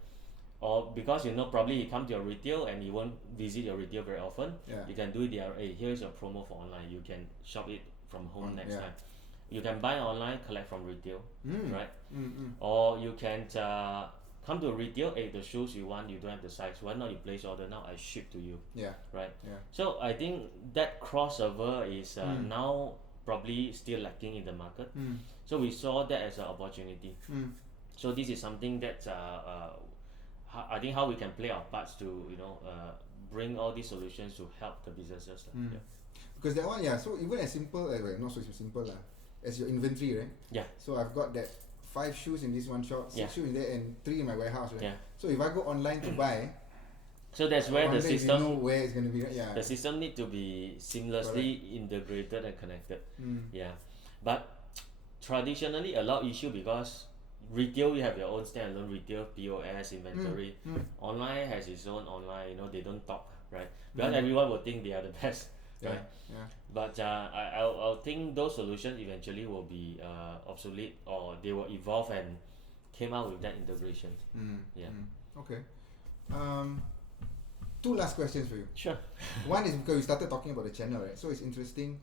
or because probably he come to your retail and he won't visit your retail very often. Yeah. You can do it there. Hey, here's your promo for online. You can shop it from home next yeah. time. You can buy online, collect from retail, right? Mm. Or you can come to retail. Hey, the shoes you want, you don't have the size. Why not you place order now? I ship to you, Yeah. right? Yeah. So I think that crossover is now probably still lacking in the market. So we saw that as an opportunity. So this is something that I think how we can play our parts to bring all these solutions to help the businesses. Yeah. Because that one, yeah. So even as simple, well, not so simple lah, as your inventory, right? Yeah. So I've got that 5 shoes in this one shop, 6 shoes in there, and 3 in my warehouse, right? Yeah. So if I go online to buy, So that's where the online, system you know where it's gonna be, right? Yeah. the system need to be seamlessly integrated and connected. Yeah. But traditionally a lot of issue because retail you have your own standalone retail POS inventory. Online has its own online, they don't talk, right? Because everyone will think they are the best. Yeah. Right? Yeah. But I'll think those solutions eventually will be obsolete or they will evolve and came out with that integration. Yeah. Okay. 2 last questions for you. Sure. One is because we started talking about the channel, right? So it's interesting.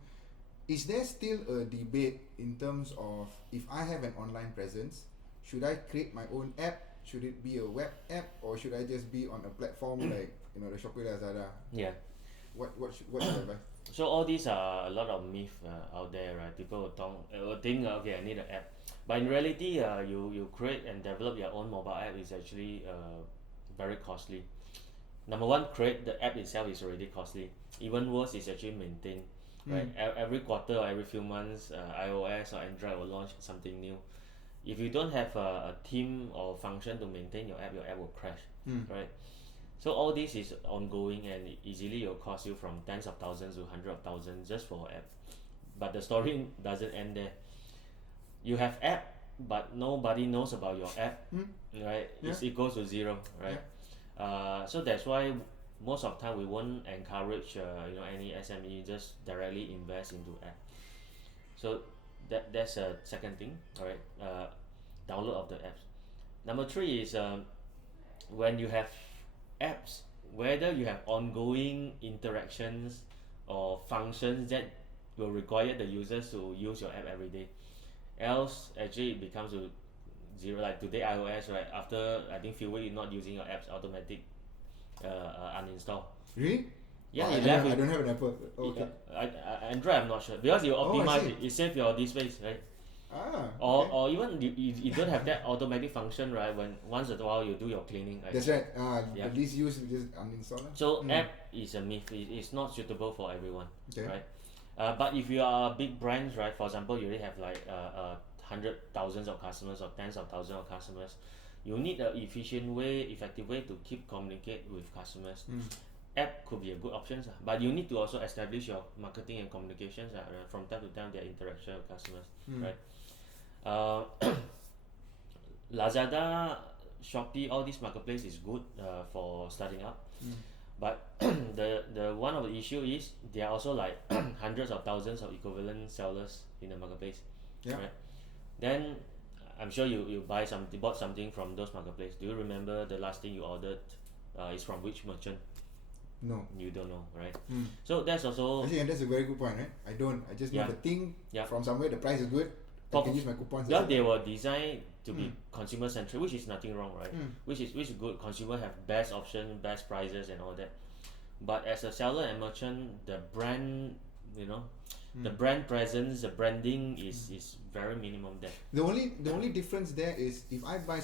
Is there still a debate in terms of if I have an online presence, should I create my own app? Should it be a web app, or should I just be on a platform like the Shopee, Lazada? Yeah. What should I buy? So all these are a lot of myth out there, right? People will think, okay, I need an app, but in reality, you create and develop your own mobile app is actually very costly. Number one, create the app itself is already costly. Even worse is actually maintain. Right? Every quarter or every few months, iOS or Android will launch something new. If you don't have a team or function to maintain your app will crash, right? So all this is ongoing and easily it will cost you from tens of thousands to hundreds of thousands just for app. But the story doesn't end there. You have app, but nobody knows about your app, right? Yeah. It goes to zero, right? So that's why most of the time we won't encourage any SME just directly invest into app. So that's a second thing, all right? Download of the apps. Number 3 is when you have apps, whether you have ongoing interactions or functions that will require the users to use your app every day, else actually it becomes a zero. Like today iOS, right, after I think few weeks you're not using your apps, automatic uninstall. Really? Yeah, I don't have an Apple. Okay. Android I'm not sure because you I optimize see. it save your displays, right? Okay. Or even you don't have that automatic function, right? When once in a while you do your cleaning, right? That's right. Yeah. The least use we just uninstall. So app is a myth. It's not suitable for everyone, Okay. right? But if you are a big brands, right? For example, you already have like 100,000s of customers or tens of thousands of customers. You need an effective way to keep communicate with customers. App could be a good option, but you need to also establish your marketing and communications from time to time, their interaction with customers, right? Lazada, Shopee, all these marketplace is good for starting up, but the one of the issue is there are also like hundreds of thousands of equivalent sellers in the marketplace, right? Then I'm sure you bought something from those marketplace. Do you remember the last thing you ordered is from which merchant? No. You don't know, right? So that's also Actually, and that's a very good point, right? I don't. I just know the thing from somewhere. The price is good. I can use my coupons. Well, they were designed to be consumer centric, which is nothing wrong, right? Which is good. Consumer have best option, best prices, and all that. But as a seller and merchant, the brand, the brand presence, the branding is very minimum there. The only difference there is if I buy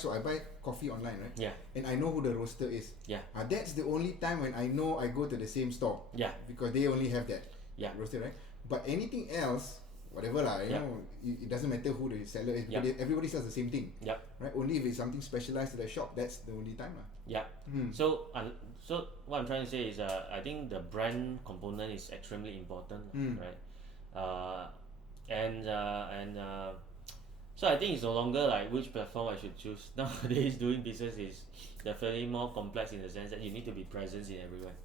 coffee online, right? Yeah. And I know who the roaster is. Yeah. That's the only time when I know I go to the same store. Yeah. Because they only have that. Yeah. Roaster, right? But anything else, whatever lah, you know, it doesn't matter who the seller is because everybody sells the same thing. Yep. Right? Only if it's something specialized to the shop, that's the only time lah. Yeah. So what I'm trying to say is I think the brand component is extremely important, right? So I think it's no longer like which platform I should choose. Nowadays doing business is definitely more complex in the sense that you need to be present in everywhere,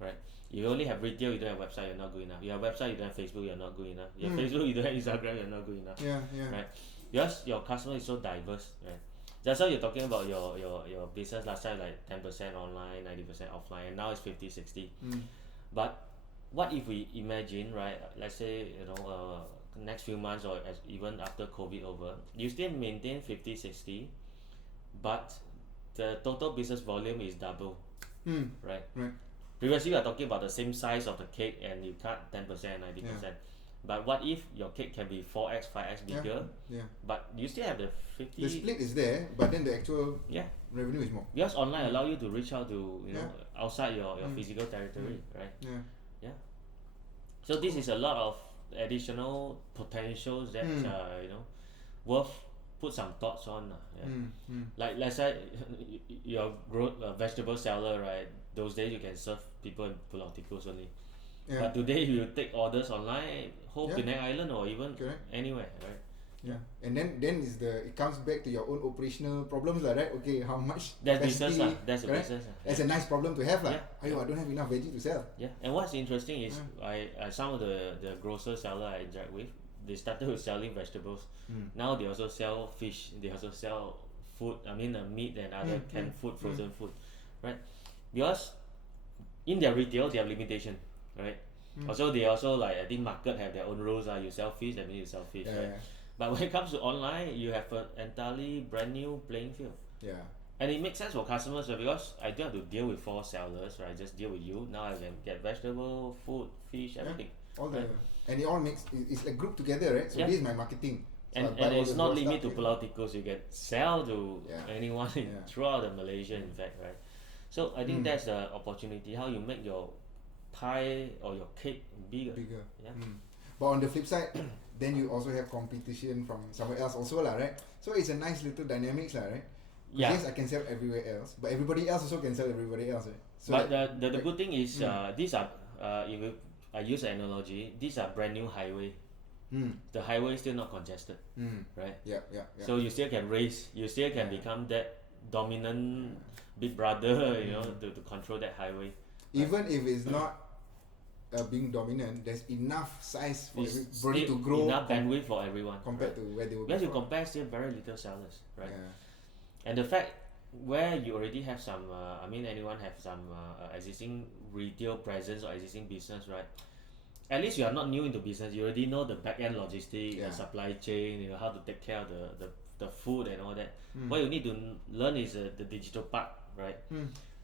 right? You only have retail, you don't have website, you're not good enough. You have website, you don't have Facebook, you're not good enough. You have Facebook, you don't have Instagram, you're not good enough. Yeah. Right? Because your customer is so diverse, right? Just how you're talking about your business last time, like 10% online, 90% offline, and now it's 50-60. But what if we imagine, right? Let's say, next few months or even after COVID over, you still maintain 50-60, but the total business volume is double, right? Right. Previously, we are talking about the same size of the cake and you cut 10%, 90%. But what if your cake can be 4x, 5x bigger, Yeah. but you still have the 50? The split is there, but then the actual Yeah, revenue is more. because online allow you to reach out to outside your Mm. physical territory, right? Yeah. Yeah. So this is a lot of additional potentials that worth put some thoughts on. Yeah. Like let's say you're a vegetable seller, right? Those days you can serve people in Pulau only. Yeah. But today you take orders online, whole Yeah. Penang Island or even Correct. anywhere, right? Yeah. And then it comes back to your own operational problems lah, right? Okay, how much That's business capacity, lah. That's a correct? business lah. That's a nice problem to have lah. Yeah. Ayo, I don't have enough veggie to sell. Yeah, and what's interesting is I some of the grocer seller I interact with, they started with selling vegetables. Now they also sell fish. They also sell food. I mean, meat and other canned food, frozen food, right? Because in their retail, they have limitation, right? Also, they also I think market have their own rules. You sell fish, that means you sell fish, right? But when it comes to online, you have an entirely brand new playing field. Yeah. And it makes sense for customers because I don't have to deal with 4 sellers, right? I just deal with you. Now I can get vegetable, food, fish, everything. All the Right. and it all makes it's like grouped together, right? So Yeah. this is my marketing. So I And buy all it's the not raw limited to stuff, Pulau Tikus. You can sell to Yeah. anyone Yeah. throughout the Malaysia, in fact, right? So I think that's the opportunity. How you make your pie or your cake bigger. bigger. Yeah. But on the flip side, then you also have competition from somewhere else also lah, right? So it's a nice little dynamics lah, right? Yeah. Yes, I can sell everywhere else, but everybody else also can sell everybody else, right? So But like, the good thing is these are I use an analogy. These are brand new highway. The highway is still not congested, right? yeah. So you still can race. You still can become that dominant big brother, to control that highway. Even if it's not being dominant, there's enough size for It's everybody still to grow enough bandwidth for everyone, compared right? to where they were Because you before. compare still very little sellers, right? Yeah. And the fact where you already have some, anyone have some existing retail presence or existing business, right? At least you are not new into business. You already know the back end logistics, Yeah. the supply chain, how to take care of the food and all that. What you need to learn is the digital part, right?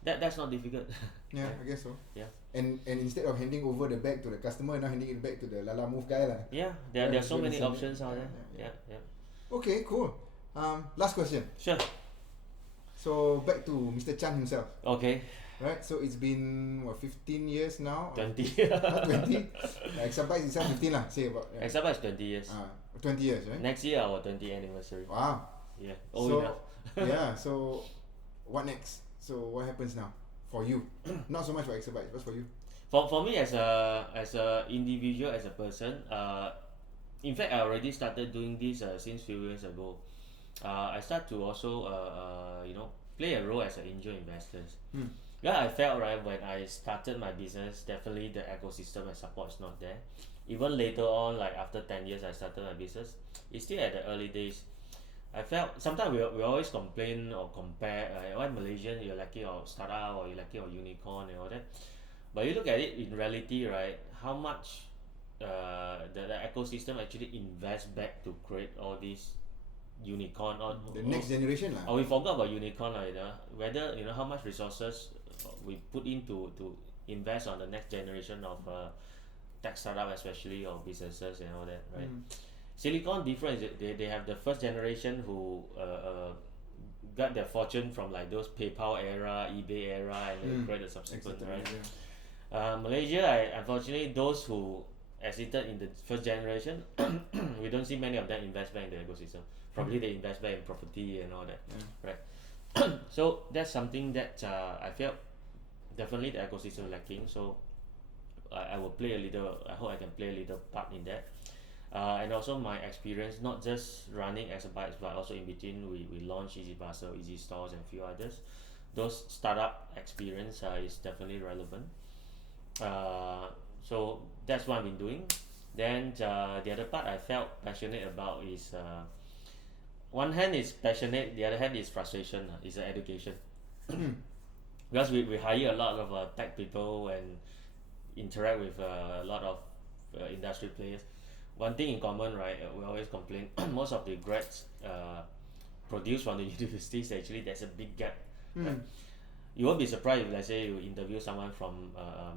That's not difficult. Yeah, I guess so. Yeah. And instead of handing over the bag to the customer, now handing it back to the Lala Move guy lah. Yeah, Yeah, there are so you many understand options it. out Yeah, there. yeah, Yeah. Okay, cool. Last question. Sure. So back to Mr. Chan himself, Okay. right? So it's been what 15 years now. 20. 20. Exabytes itself 15 lah. Say about. Yeah. Exabytes 20 years. 20 years, right? Next year our 20th anniversary. Wow. Yeah. Old So enough. yeah. So what next? So what happens now for you? Not so much for Exabytes, but for you. For me as a individual, as a person, in fact I already started doing this since few years ago. I start to also play a role as an angel investors. Yeah, I felt right when I started my business, definitely the ecosystem and support is not there. Even later on, like after 10 years I started my business, it's still at the early days. I felt sometimes we always complain or compare why Malaysian you're lacking or startup or you're lacking or unicorn and all that. But you look at it in reality, right? How much the ecosystem actually invests back to create all these unicorn or The next generation lah. Oh, we forgot about unicorn, whether how much resources we put into to invest on the next generation of tech startup, especially or businesses and all that, right? Silicon different is they have the first generation who got their fortune from like those PayPal era, eBay era, and then create the subsequent, Exactly, right? yeah. Malaysia, unfortunately, those who exited in the first generation, we don't see many of them invest back in the ecosystem. Probably they invest back in property and all that, right? So that's something that I felt definitely the ecosystem lacking. So I will play a little. I hope I can play a little part in that. And also my experience, not just running Exabytes, but also in between we launched Easy Parcel, Easy Stores, and a few others. Those startup experience is definitely relevant. So that's what I've been doing. Then the other part I felt passionate about is one hand is passionate, the other hand is frustration. It's education. Because we hire a lot of tech people and interact with a lot of industry players. One thing in common, right? We always complain. Most of the grads produced from the universities, actually, there's a big gap. Right? You won't be surprised if, let's say, you interview someone from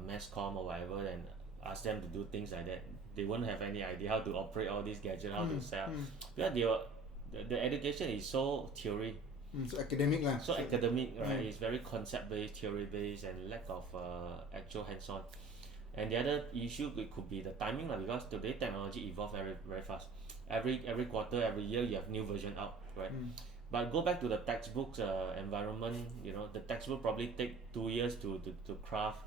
mass comm or whatever, and ask them to do things like that. They won't have any idea how to operate all these gadgets, how to sell. Because the education is so theory. So academic lah. So academic, right? It's very concept-based, theory-based, and lack of actual hands-on. And the other issue could be the timing lah, because today technology evolve very very fast. Every quarter, every year, you have new version out, right? But go back to the textbooks environment. The textbook probably take 2 years to craft,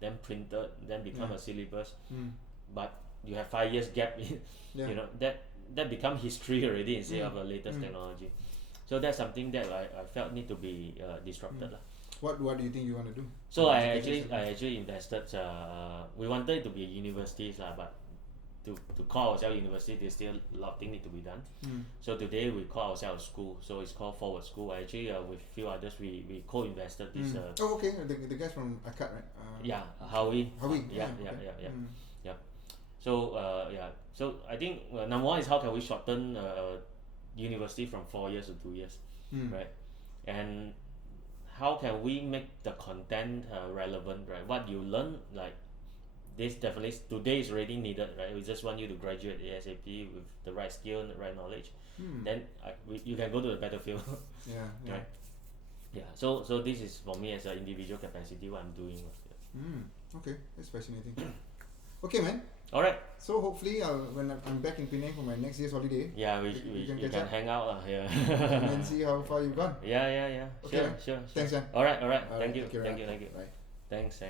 then printed, then become a syllabus. But you have 5 years gap in, that become history already instead of the latest technology. So that's something that I felt need to be disrupted lah. What do you think you want to do? So I actually invested. We wanted it to be universities lah, but to call ourselves university, there's still a lot of things need to be done. So today we call ourselves school. So it's called Forward School. Actually, with few others, we co-invested this. Oh, okay. The guys from ACAD, right? Yeah, Howie. Yeah. So so I think number one is how can we shorten university from 4 years to 2 years, right? And how can we make the content relevant, right? What you learn, like this definitely today is already needed, right? We just want you to graduate ASAP with the right skill and the right knowledge. Then you can go to the battlefield. Right? Yeah. So this is for me as an individual capacity what I'm doing. Okay, that's fascinating. Okay, man. All right. So hopefully, when I'm back in Penang for my next year's holiday, we can hang out here. and then see how far you've gone. Yeah. Okay, Sure. thanks, man. Thank you. Bye. Thank you. Bye. Thanks.